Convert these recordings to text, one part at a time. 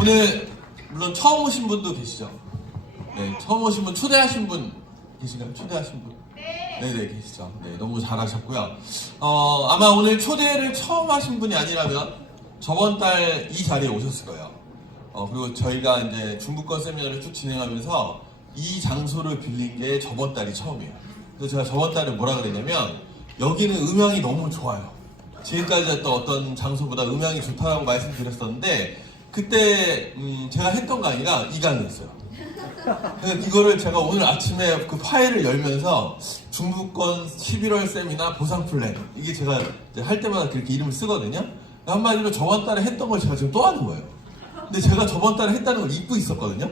오늘 물론 처음 오신 분도 계시죠? 네, 처음 오신 분, 초대하신 분 계신가요? 초대하신 분? 네네, 계시죠. 네, 너무 잘하셨고요. 아마 오늘 초대를 처음 하신 분이 아니라면 저번 달 이 자리에 오셨을 거예요. 그리고 저희가 이제 중국권 세미나를 쭉 진행하면서 이 장소를 빌린 게 저번 달이 처음이에요. 그래서 제가 저번 달에 뭐라 그랬냐면, 여기는 음향이 너무 좋아요. 지금까지 했던 어떤 장소보다 음향이 좋다라고 말씀드렸었는데, 그때 제가 했던 강의가 이 강의였어요. 그래서 이거를 제가 오늘 아침에 그 파일을 열면서 중부권 11월 세미나 보상 플랜, 이게 제가 할 때마다 그렇게 이름을 쓰거든요. 한마디로 저번 달에 했던 걸 제가 지금 또 하는 거예요. 근데 제가 저번 달에 했다는 걸 잊고 있었거든요.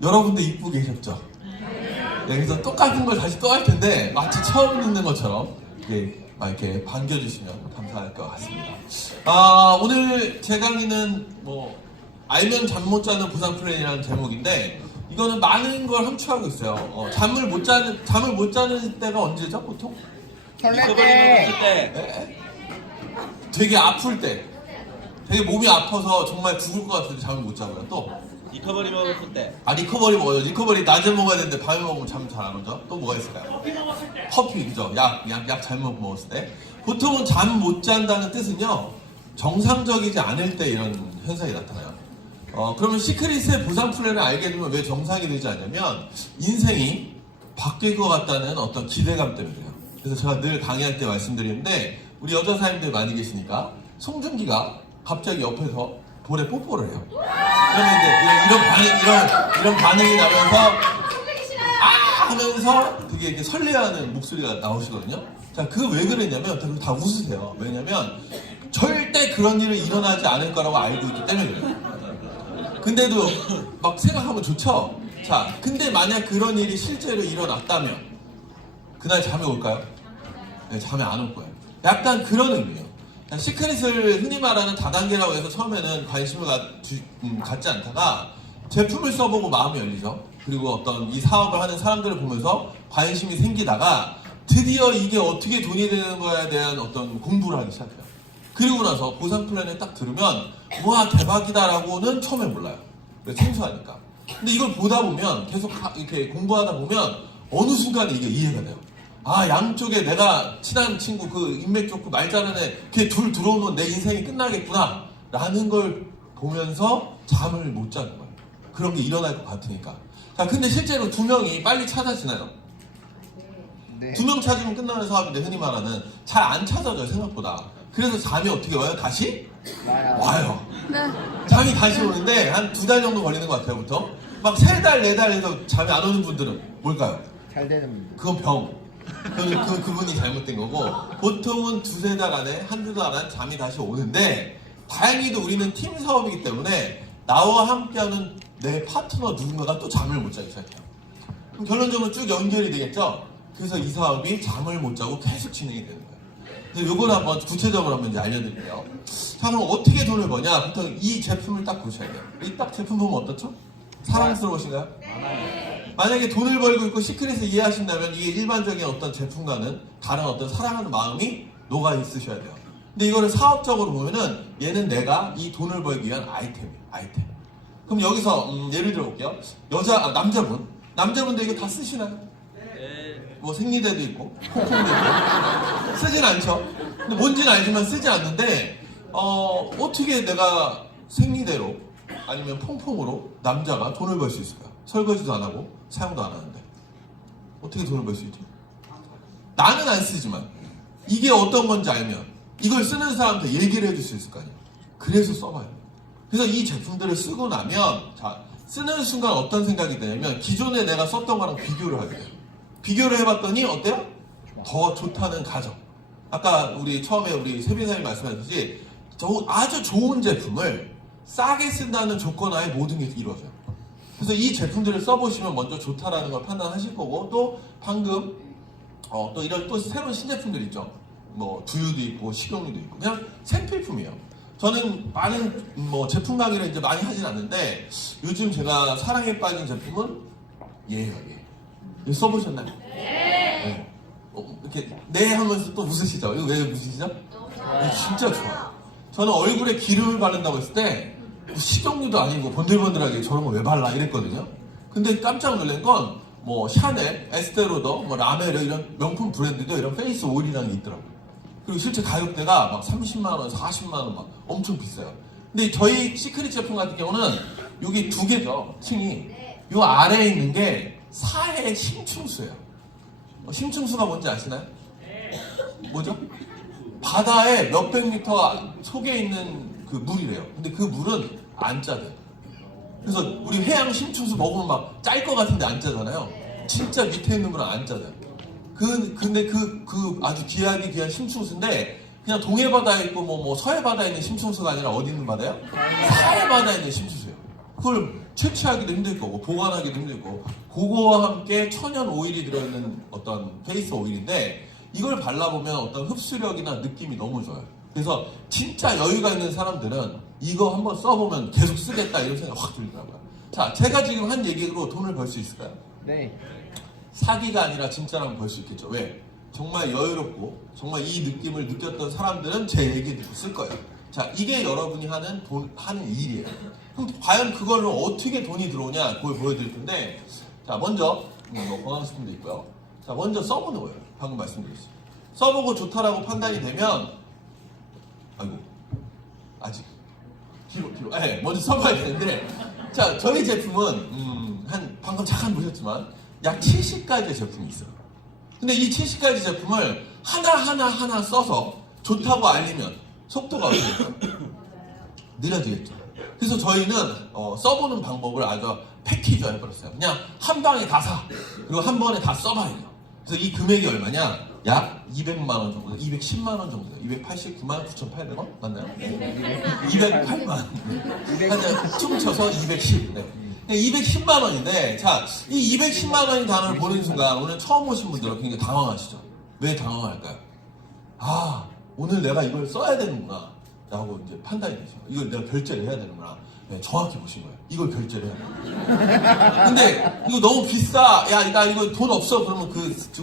여러분도 잊고 계셨죠? 네, 그래서 똑같은 걸 다시 또 할 텐데 마치 처음 듣는 것처럼 이렇게 반겨주시면 감사할 것 같습니다. 오늘 제 강의는 뭐 알면 잠 못 자는 보상 플랜이라는 제목인데, 이거는 많은 걸 함축하고 있어요. 잠을 못 자는 때가 언제죠, 보통? 설렐 때. 네? 되게 아플 때, 되게 몸이 아파서 정말 죽을 것 같은데 잠을 못 자고요. 또 리커버리 먹었을 때. 리커버리 먹어요. 리커버리 낮에 먹어야 되는데 밤에 먹으면 잠 잘 안 오죠. 또 뭐가 있을까요? 커피 먹었을 때. 커피, 그죠? 약 잘못 먹었을 때. 보통은 잠 못 잔다는 뜻은요, 정상적이지 않을 때 이런 현상이 나타나요. 그러면 시크릿의 보상 플랜을 알게 되면 왜 정상이 되지 않냐면, 인생이 바뀔 것 같다는 어떤 기대감 때문이에요. 그래서 제가 늘 강의할 때 말씀드리는데, 우리 여자 사님들 많이 계시니까 송중기가 갑자기 옆에서 볼에 뽀뽀를 해요. 그러면 이제 이런 반응이 나면서 하면서 되게 이렇게 설레하는 목소리가 나오시거든요. 자, 그 왜 그랬냐면 다 웃으세요. 왜냐면 절대 그런 일이 일어나지 않을 거라고 알고 있기 때문에 그래요. 근데도 막 생각하면 좋죠. 자, 근데 만약 그런 일이 실제로 일어났다면 그날 잠이 올까요? 네, 잠이 안 올 거예요. 약간 그런 의미예요. 시크릿을 흔히 말하는 다단계라고 해서 처음에는 관심을 갖지 않다가 제품을 써보고 마음이 열리죠. 그리고 어떤 이 사업을 하는 사람들을 보면서 관심이 생기다가 드디어 이게 어떻게 돈이 되는 거에 대한 어떤 공부를 하기 시작해요. 그리고 나서 보상 플랜을 딱 들으면 와, 대박이다라고는 처음에 몰라요. 왜? 생소하니까. 근데 이걸 보다 보면, 계속 이렇게 공부하다 보면 어느 순간에 이게 이해가 돼요. 양쪽에 내가 친한 친구, 그 인맥 좋고 말 잘하는 애, 걔 둘 들어오면 내 인생이 끝나겠구나 라는 걸 보면서 잠을 못 자는 거예요. 그런 게 일어날 것 같으니까. 자, 근데 실제로 2명이 빨리 찾아지나요? 네. 2명 찾으면 끝나는 사업인데, 흔히 말하는 잘 안 찾아져요, 생각보다. 그래서 잠이 어떻게 와요? 다시? 와요. 잠이 다시 오는데 한 2달 정도 걸리는 것 같아요, 보통. 막 3달, 4달 해서 잠이 안 오는 분들은 뭘까요? 잘 되는 분. 그건 병. 그분이 잘못된 거고, 보통은 2-3달 안에, 1-2달 안에 잠이 다시 오는데, 다행히도 우리는 팀 사업이기 때문에 나와 함께하는 내 파트너 누군가가 또 잠을 못 자기 시작해요. 그럼 결론적으로 쭉 연결이 되겠죠? 그래서 이 사업이 잠을 못 자고 계속 진행이 되는 거예요. 그래서 요거는 한번 구체적으로 한번 이제 알려드릴게요. 자, 그럼 어떻게 돈을 버냐? 보통 이 제품을 딱 보셔야 돼요. 이 딱 제품 보면 어떻죠? 사랑스러우신가요? 만약에 돈을 벌고 있고 시크릿을 이해하신다면 이게 일반적인 어떤 제품과는 다른 어떤 사랑하는 마음이 녹아 있으셔야 돼요. 근데 이거를 사업적으로 보면은 얘는 내가 이 돈을 벌기 위한 아이템이에요. 아이템. 그럼 여기서 예를 들어 볼게요. 남자분들 이거 다 쓰시나요? 뭐 생리대도 있고 콩콩도 있고 쓰진 않죠. 근데 뭔지는 알지만 쓰지 않는데, 어떻게 내가 생리대로 아니면 퐁퐁으로 남자가 돈을 벌 수 있을까요? 설거지도 안 하고 사용도 안 하는데 어떻게 돈을 벌 수 있죠? 나는 안 쓰지만 이게 어떤 건지 알면 이걸 쓰는 사람한테 얘기를 해줄 수 있을 거 아니에요. 그래서 써봐요. 그래서 이 제품들을 쓰고 나면, 자, 쓰는 순간 어떤 생각이 드냐면, 기존에 내가 썼던 거랑 비교를 하게 돼요. 비교를 해봤더니 어때요? 더 좋다는 가정. 아까 우리 처음에 우리 세빈사님 말씀하셨듯이 아주 좋은 제품을 싸게 쓴다는 조건 하에 모든 게 이루어져요. 그래서 이 제품들을 써보시면 먼저 좋다라는 걸 판단하실 거고, 또 방금 또 이런 또 새로운 신제품들 있죠. 뭐 두유도 있고 식용유도 있고 그냥 생필품이에요. 저는 많은 제품 강의를 이제 많이 하진 않는데, 요즘 제가 사랑에 빠진 제품은 얘예요. 얘 써보셨나요? 네. 이렇게 네 하면서 또 웃으시죠? 이거 왜 웃으시죠? 진짜 좋아요. 저는 얼굴에 기름을 바른다고 했을 때 식용유도 아니고 번들번들하게 저런 거 왜 발라 이랬거든요. 근데 깜짝 놀란 건 뭐 샤넬, 에스테로더, 뭐 라메르 이런 명품 브랜드도 이런 페이스 오일이라는 게 있더라고요. 그리고 실제 가격대가 막 30만 원, 40만 원 막 엄청 비싸요. 근데 저희 시크릿 제품 같은 경우는 여기 두 개죠. 층이. 요 아래에 있는 게 사해 심층수예요. 심층수가 뭔지 아시나요? 뭐죠? 바다에 몇백 미터 속에 있는 그 물이래요. 근데 그 물은 안 짜대요. 그래서 우리 해양 심층수 먹으면 막 짤 것 같은데 안 짜잖아요. 진짜 밑에 있는 물은 안 짜요. 근데 그 아주 귀한 심층수인데 그냥 동해 바다에 있고 뭐 서해 바다에 있는 심층수가 아니라 어디 있는 바다요? 사해 바다에 있는 심층수예요. 그걸 채취하기도 힘들 거고 보관하기도 힘들 거고 그거와 함께 천연 오일이 들어있는 어떤 페이스 오일인데 이걸 발라보면 어떤 흡수력이나 느낌이 너무 좋아요. 그래서 진짜 여유가 있는 사람들은 이거 한번 써보면 계속 쓰겠다 이런 생각 확 들더라고요. 자, 제가 지금 한 얘기로 돈을 벌 수 있을까요? 네. 사기가 아니라 진짜라면 벌 수 있겠죠. 왜? 정말 여유롭고 정말 이 느낌을 느꼈던 사람들은 제 얘기 듣고 쓸 거예요. 자, 이게 여러분이 하는 일이에요. 그럼 과연 그걸로 어떻게 돈이 들어오냐 그걸 보여드릴 텐데 자, 먼저 뭐 건강식품도 있고요. 자, 먼저 써보는 거예요. 방금 말씀드렸어요. 써보고 좋다라고 판단이 되면 아이고 아직 뒤로 네, 먼저 써봐야 되는데 자, 저희 제품은 방금 잠깐 보셨지만 약 70가지의 제품이 있어요. 근데 이 70가지 제품을 하나 써서 좋다고 알리면 속도가 어떻게 느려지겠죠. 그래서 저희는 써보는 방법을 아주 패키지화 해버렸어요. 그냥 한 방에 다 사. 그리고 한 번에 다 써봐야죠. 그래서 이 금액이 얼마냐? 약 200만 원 정도, 210만 원 정도예요. 289만 9,800원 맞나요? 208만. 하나 춤춰서 210. 네. 210만 원인데, 자, 이 210만 원이 단어를 보는 순간 오늘 처음 오신 분들은 굉장히 당황하시죠. 왜 당황할까요? 아, 오늘 내가 이걸 써야 되는구나. 라고 이제 판단이 되죠. 이걸 내가 결제를 해야 되는구나. 네, 정확히 보신 거예요. 이걸 결제를 해야 돼요. 근데 이거 너무 비싸. 야, 나 이거 돈 없어. 그러면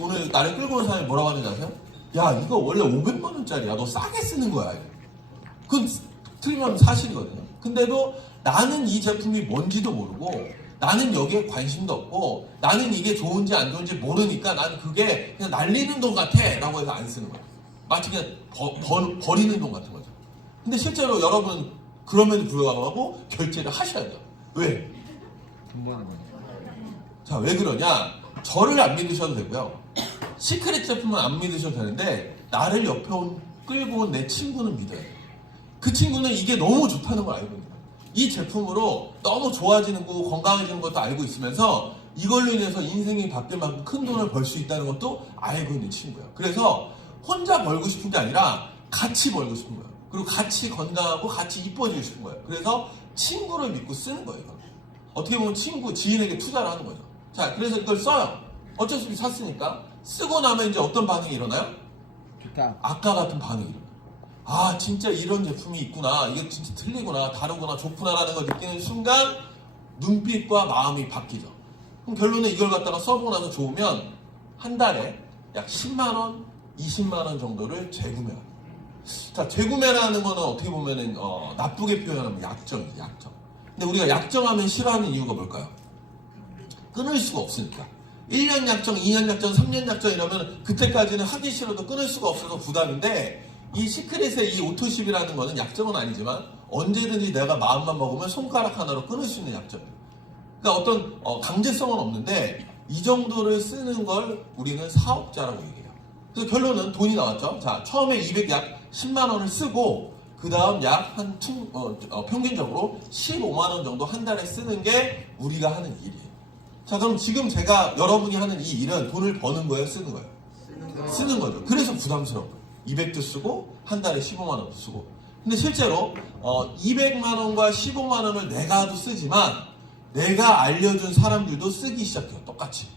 오늘 나를 끌고 온 사람이 뭐라고 하는지 아세요? 야, 이거 원래 500만 원짜리야. 너 싸게 쓰는 거야. 그건 틀리면 사실이거든요. 근데도 나는 이 제품이 뭔지도 모르고 나는 여기에 관심도 없고 나는 이게 좋은지 안 좋은지 모르니까 나는 그게 그냥 날리는 돈 같아 라고 해서 안 쓰는 거예요. 마치 그냥 버리는 돈 같은 거죠. 근데 실제로 여러분 그럼에도 불구하고 결제를 하셔야 돼요. 왜? 돈 버는 거죠. 자, 왜 그러냐? 저를 안 믿으셔도 되고요. 시크릿 제품은 안 믿으셔도 되는데 나를 옆에 끌고 온 내 친구는 믿어야 돼요. 그 친구는 이게 너무 좋다는 걸 알고 있는 거예요. 이 제품으로 너무 좋아지는 거, 건강해지는 것도 알고 있으면서 이걸로 인해서 인생이 바뀔 만큼 큰 돈을 벌 수 있다는 것도 알고 있는 친구예요. 그래서 혼자 벌고 싶은 게 아니라 같이 벌고 싶은 거예요. 그리고 같이 건강하고 같이 이뻐지고 싶은 거예요. 그래서 친구를 믿고 쓰는 거예요. 이걸. 어떻게 보면 지인에게 투자를 하는 거죠. 자, 그래서 이걸 써요. 어쩔 수 없이 샀으니까. 쓰고 나면 이제 어떤 반응이 일어나요? 좋다. 아까 같은 반응이 일어나요. 아, 진짜 이런 제품이 있구나. 이게 진짜 틀리구나. 다르구나. 좋구나라는 걸 느끼는 순간 눈빛과 마음이 바뀌죠. 그럼 결론은 이걸 갖다가 써보고 나서 좋으면 한 달에 약 10만 원, 20만 원 정도를 재구매합니다. 자, 재구매라는 거는 어떻게 보면은 나쁘게 표현하면 약정이죠, 약정. 근데 우리가 약정하면 싫어하는 이유가 뭘까요? 끊을 수가 없으니까. 1년 약정, 2년 약정, 3년 약정 이러면 그때까지는 하기 싫어도 끊을 수가 없어서 부담인데 이 시크릿의 이 오토십이라는 거는 약정은 아니지만 언제든지 내가 마음만 먹으면 손가락 하나로 끊을 수 있는 약정이에요. 그러니까 어떤 강제성은 없는데 이 정도를 쓰는 걸 우리는 사업자라고 얘기해요. 그래서 결론은 돈이 나왔죠. 자, 처음에 210만 원을 쓰고 그 다음 약 평균적으로 15만 원 정도 한 달에 쓰는 게 우리가 하는 일이에요. 자, 그럼 지금 제가 여러분이 하는 이 일은 돈을 버는 거예요, 쓰는 거예요? 쓰는 거죠. 그래서 부담스러운 거예요. 200도 쓰고 한 달에 15만 원도 쓰고. 근데 실제로 200만 원과 15만 원을 내가도 쓰지만 내가 알려준 사람들도 쓰기 시작해요. 똑같이.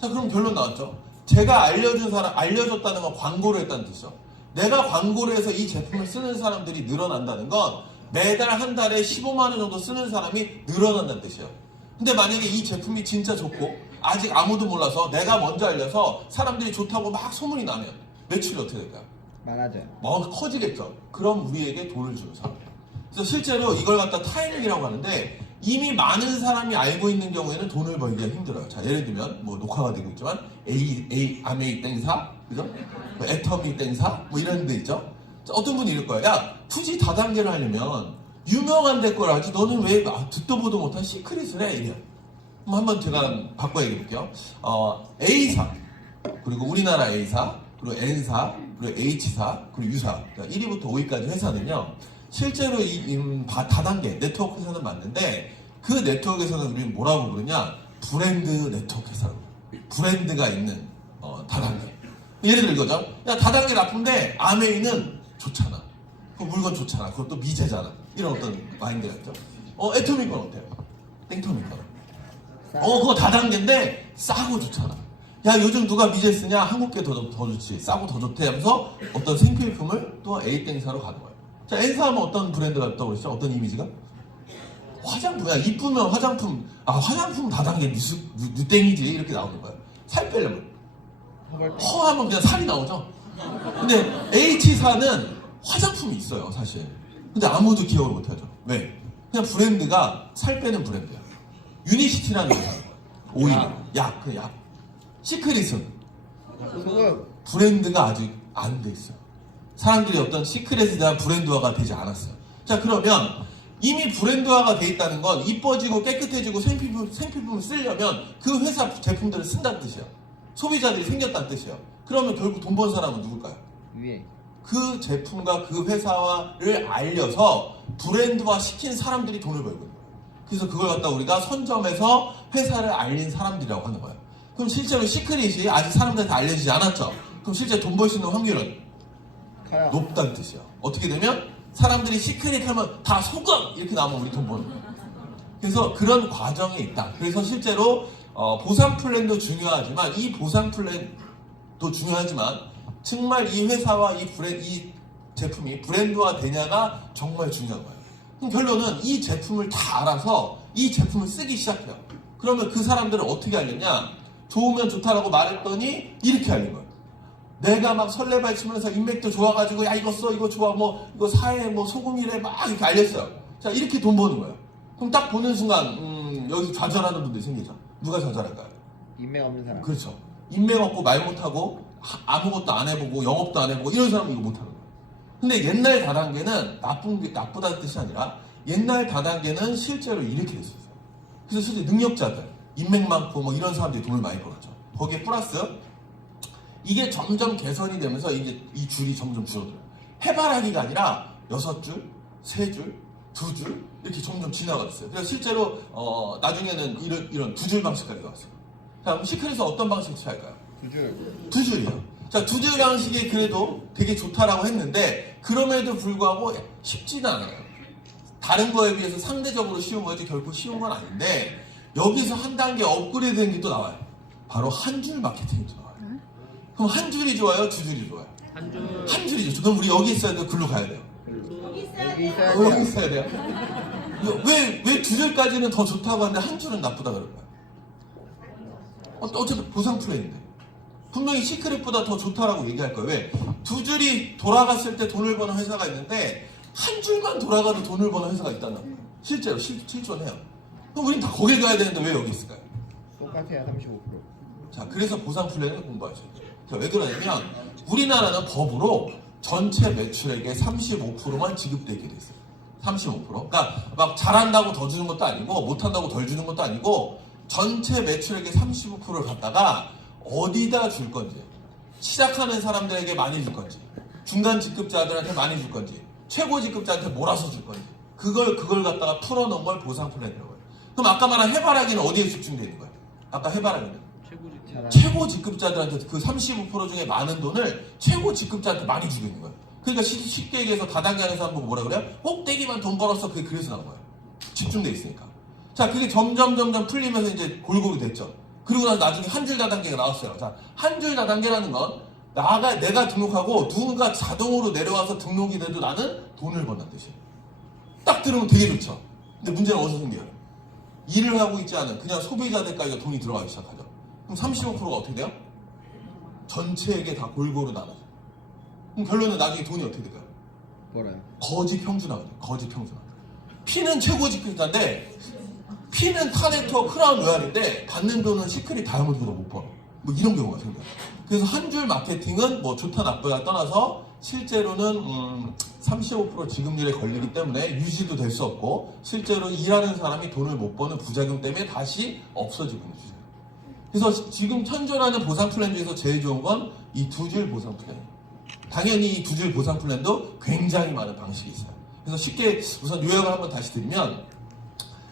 자, 그럼 결론 나왔죠. 제가 알려줬다는 건 광고를 했다는 뜻이죠. 내가 광고를 해서 이 제품을 쓰는 사람들이 늘어난다는 건 매달 한 달에 15만 원 정도 쓰는 사람이 늘어난다는 뜻이에요. 근데 만약에 이 제품이 진짜 좋고 아직 아무도 몰라서 내가 먼저 알려서 사람들이 좋다고 막 소문이 나면 매출이 어떻게 될까요? 많아져요. 커지겠죠. 그럼 우리에게 돈을 주는 사람이에요. 그래서 실제로 이걸 갖다 타이밍이라고 하는데 이미 많은 사람이 알고 있는 경우에는 돈을 벌기가 힘들어요. 자, 예를 들면 뭐 녹화가 되고 있지만 아메이 땡사, 그죠? 뭐 애터미 땡사, 뭐 이런 데 있죠. 자, 어떤 분이 이럴 거예요. 야, 굳이 다단계를 하려면 유명한 데 걸 하지. 너는 왜 듣도 보도 못한 시크릿을 해? 이래요. 그럼 한번 제가 바꿔 얘기해 볼게요. A사, 그리고 우리나라 A사, 그리고 N사, 그리고 H사, 그리고 U사. 그러니까 1위부터 5위까지 회사는요. 실제로 이 다단계 네트워크 회사는 맞는데 그 네트워크에서는 우리는 뭐라고 부르냐? 브랜드 네트워크 회사라고. 브랜드가 있는 다단계. 예를 들어 이거죠. 야, 다단계 나쁜데 아메이는 좋잖아. 그 물건 좋잖아. 그것도 미제잖아. 이런 어떤 마인드가 있죠. 애터미 건 어때요? 땡터미 건. 그거 다단계인데 싸고 좋잖아. 야, 요즘 누가 미제 쓰냐? 한국계 더 좋지. 싸고 더 좋대 하면서 어떤 생필품을 또 A땡사로 가는 거예요. 자, N사 하면 어떤 브랜드가 떠오르시죠? 어떤 이미지가? 화장품이야. 이쁘면 화장품. 화장품 다단계 누땡이지. 이렇게 나오는 거예요. 살 빼려면. 허하면 그냥 살이 나오죠. 근데 H사는 화장품이 있어요, 사실. 근데 아무도 기억을 못하죠. 왜? 그냥 브랜드가 살 빼는 브랜드야. 유니시티라는 거야. 오일, 약, 그 약. 시크릿은 브랜드가 아직 안 돼 있어요. 사람들이 어떤 시크릿에 대한 브랜드화가 되지 않았어요. 자, 그러면 이미 브랜드화가 돼 있다는 건 이뻐지고 깨끗해지고 생필품을 쓰려면 그 회사 제품들을 쓴다는 뜻이에요. 소비자들이 생겼다는 뜻이에요. 그러면 결국 돈 번 사람은 누굴까요? 위에. 그 제품과 그 회사를 알려서 브랜드화 시킨 사람들이 돈을 벌고 있는 거예요. 그래서 그걸 갖다 우리가 선점해서 회사를 알린 사람들이라고 하는 거예요. 그럼 실제로 시크릿이 아직 사람들한테 알려지지 않았죠? 그럼 실제 돈 벌 수 있는 확률은 높다는 뜻이에요. 어떻게 되면 사람들이 시크릿 하면 다 소금! 이렇게 나오면 우리 돈 버는 거예요. 그래서 그런 과정에 있다. 그래서 실제로 보상 플랜도 중요하지만 이 보상 플랜도 중요하지만 정말 이 회사와 이 제품이 브랜드화 되냐가 정말 중요한 거예요. 그럼 결론은 이 제품을 다 알아서 이 제품을 쓰기 시작해요. 그러면 그 사람들을 어떻게 알렸냐? 좋으면 좋다라고 말했더니 이렇게 알린 거예요. 내가 막 설레발치면서 인맥도 좋아가지고 야 이거 써 이거 좋아 뭐 이거 사해 뭐 소금이래 막 이렇게 알렸어요. 자, 이렇게 돈 버는 거예요. 그럼 딱 보는 순간 여기 좌절하는 분들이 생기죠. 누가 좌절할까요? 인맥 없는 사람. 그렇죠. 인맥 없고 말 못하고 아무것도 안 해보고 영업도 안 해보고 이런 사람은 이거 못하는 거예요. 근데 옛날 다단계는 나쁘다는 뜻이 아니라 옛날 다단계는 실제로 이렇게 됐었어요. 그래서 실제 능력자들, 인맥 많고 뭐 이런 사람들이 돈을 많이 벌었죠. 거기에 플러스 이게 점점 개선이 되면서 이제 이 줄이 점점 줄어들어요. 해바라기가 아니라 6줄, 3줄, 2줄 이렇게 점점 진화가 됐어요. 그래서 실제로 나중에는 이런 2줄 방식까지 나왔어요. 자, 그럼 시크릿은 어떤 방식을 취할까요? 2줄. 2줄이요. 자, 2줄 방식이 그래도 되게 좋다라고 했는데 그럼에도 불구하고 쉽지는 않아요. 다른 거에 비해서 상대적으로 쉬운 거지 결코 쉬운 건 아닌데 여기서 한 단계 업그레이드 된 게 또 나와요. 바로 한 줄 마케팅이 또 나와요. 그럼 한 줄이 좋아요? 2줄이 좋아요? 한 줄이죠. 그럼 우리 여기 있어야 돼요? 글로 가야 돼요? 여기 있어야 돼요? 왜 2줄까지는 더 좋다고 하는데 한 줄은 나쁘다 그럴까요? 어차피 보상 플랜인데 분명히 시크릿보다 더 좋다라고 얘기할 거예요. 왜? 2줄이 돌아갔을 때 돈을 버는 회사가 있는데 한 줄만 돌아가도 돈을 버는 회사가 있다는 거예요. 실제로 실존해요. 그럼 우린 다 거길 가야 되는데 왜 여기 있을까요? 똑같아요. 35%. 자, 그래서 보상 플랜을 공부하셔야 돼요. 자, 왜 그러냐면 우리나라는 법으로 전체 매출액의 35%만 지급되게 돼 있어요. 35%. 그러니까 막 잘한다고 더 주는 것도 아니고 못한다고 덜 주는 것도 아니고 전체 매출액의 35%를 갖다가 어디다 줄 건지, 시작하는 사람들에게 많이 줄 건지, 중간 직급자들한테 많이 줄 건지, 최고 직급자한테 몰아서 줄 건지, 그걸 갖다가 풀어놓은 걸 보상 플랜이라고 해요. 그럼 아까 말한 해바라기는 어디에 집중되어 있는 거예요? 아까 해바라기는 최고 직급자들한테 그 35% 중에 많은 돈을 최고 직급자한테 많이 주고 있는 거예요. 그러니까 쉽게 얘기해서 다단계 하는 사람 보고 뭐라 그래요? 꼭대기만 돈 벌었어. 그게 그래서 나온 거예요. 집중돼 있으니까. 자, 그게 점점 풀리면서 이제 골고루 됐죠. 그리고 나중에 한 줄 다단계가 나왔어요. 자, 한 줄 다단계라는 건 내가 등록하고 누군가 자동으로 내려와서 등록이 돼도 나는 돈을 번다는 뜻이에요. 딱 들으면 되게 좋죠. 근데 문제는 어디서 생겨요? 일을 하고 있지 않은 그냥 소비자들까지 돈이 들어가기 시작하죠. 그럼 35%가 어떻게 돼요? 전체에게 다 골고루 나눠져. 그럼 결론은 나중에 돈이 어떻게 될까요? 뭐라요? 거짓 평준화거든요. 거짓 평준화. P는 최고직 필자인데 P는 타네토 크라운 로얄인데 받는 돈은 시크릿 다이아몬드보다 못 벌어. 뭐 이런 경우가 생겨요. 그래서 한 줄 마케팅은 뭐 좋다 나쁘다 떠나서 실제로는 35% 지급률에 걸리기 때문에 유지도 될 수 없고 실제로 일하는 사람이 돈을 못 버는 부작용 때문에 다시 없어지고 있는 주제예요. 그래서 지금 현존하는 보상 플랜 중에서 제일 좋은 건 이 두 줄 보상 플랜이에요. 당연히 이 두 줄 보상 플랜도 굉장히 많은 방식이 있어요. 그래서 쉽게 우선 요약을 한번 다시 드리면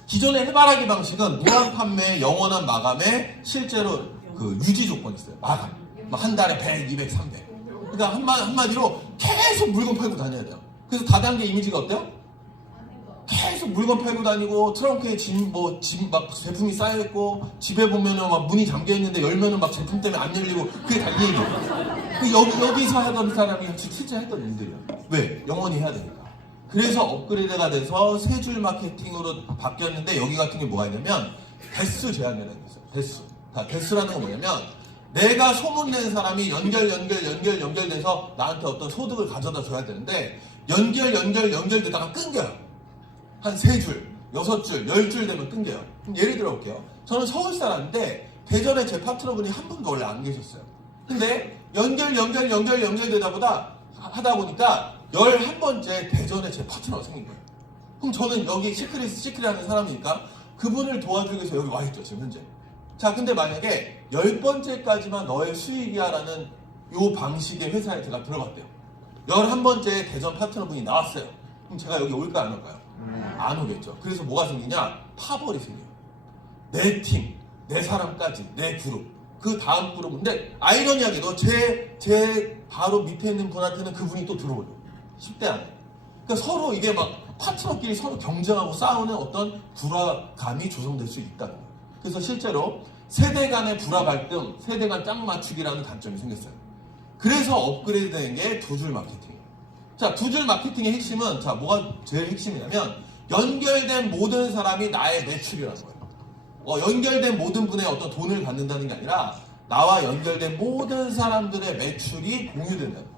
기존의 해바라기 방식은 무한 판매, 영원한 마감에 실제로 그 유지 조건이 있어요. 마감. 한 달에 100, 200, 300. 그러니까 한마디로 계속 물건 팔고 다녀야 돼요. 그래서 다단계 이미지가 어때요? 계속 물건 팔고 다니고 트렁크에 막 제품이 쌓여있고 집에 보면은 막 문이 잠겨있는데 열면은 막 제품 때문에 안 열리고 그게 다 이 얘기예요. 여기서 하던 사람이 실제 했던 일들이에요. 왜? 영원히 해야 되니까. 그래서 업그레이드가 돼서 세 줄 마케팅으로 바뀌었는데 여기 같은 게 뭐가 있냐면 대수 제한되는 게 있어요. 대수. 대수라는 건 뭐냐면 내가 소문낸 사람이 연결돼서 나한테 어떤 소득을 가져다 줘야 되는데 연결되다가 끊겨요. 한 3줄, 6줄, 10줄 되면 끊겨요. 그럼 예를 들어 볼게요. 저는 서울 사람인데 대전에 제 파트너분이 한 분도 원래 안 계셨어요. 근데 연결되다 하다 보니까 11번째 대전에 제 파트너가 생긴 거예요. 그럼 저는 여기 시크릿 하는 사람이니까 그분을 도와주기 위해서 여기 와 있죠, 지금 현재. 자, 근데 만약에 10번째까지만 너의 수익이야 라는 요 방식의 회사에 제가 들어갔대요. 11번째 대전 파트너분이 나왔어요. 그럼 제가 여기 올까요, 안 올까요? 안 오겠죠. 그래서 뭐가 생기냐? 파벌이 생겨요. 내 팀, 내 사람까지, 내 그룹, 그 다음 그룹인데 아이러니하게도 제 바로 밑에 있는 분한테는 그분이 또 들어오죠. 10대 안에. 그러니까 서로 이게 막 파트너끼리 서로 경쟁하고 싸우는 어떤 불화감이 조성될 수 있다는 거예요. 그래서 실제로 세대 간의 불화 발등, 세대 간 짝 맞추기라는 단점이 생겼어요. 그래서 업그레이드 된 게 두 줄 마케팅이에요. 자, 두 줄 마케팅의 핵심은, 자, 뭐가 제일 핵심이냐면, 연결된 모든 사람이 나의 매출이라는 거예요. 연결된 모든 분의 어떤 돈을 받는다는 게 아니라, 나와 연결된 모든 사람들의 매출이 공유된다는 거예요.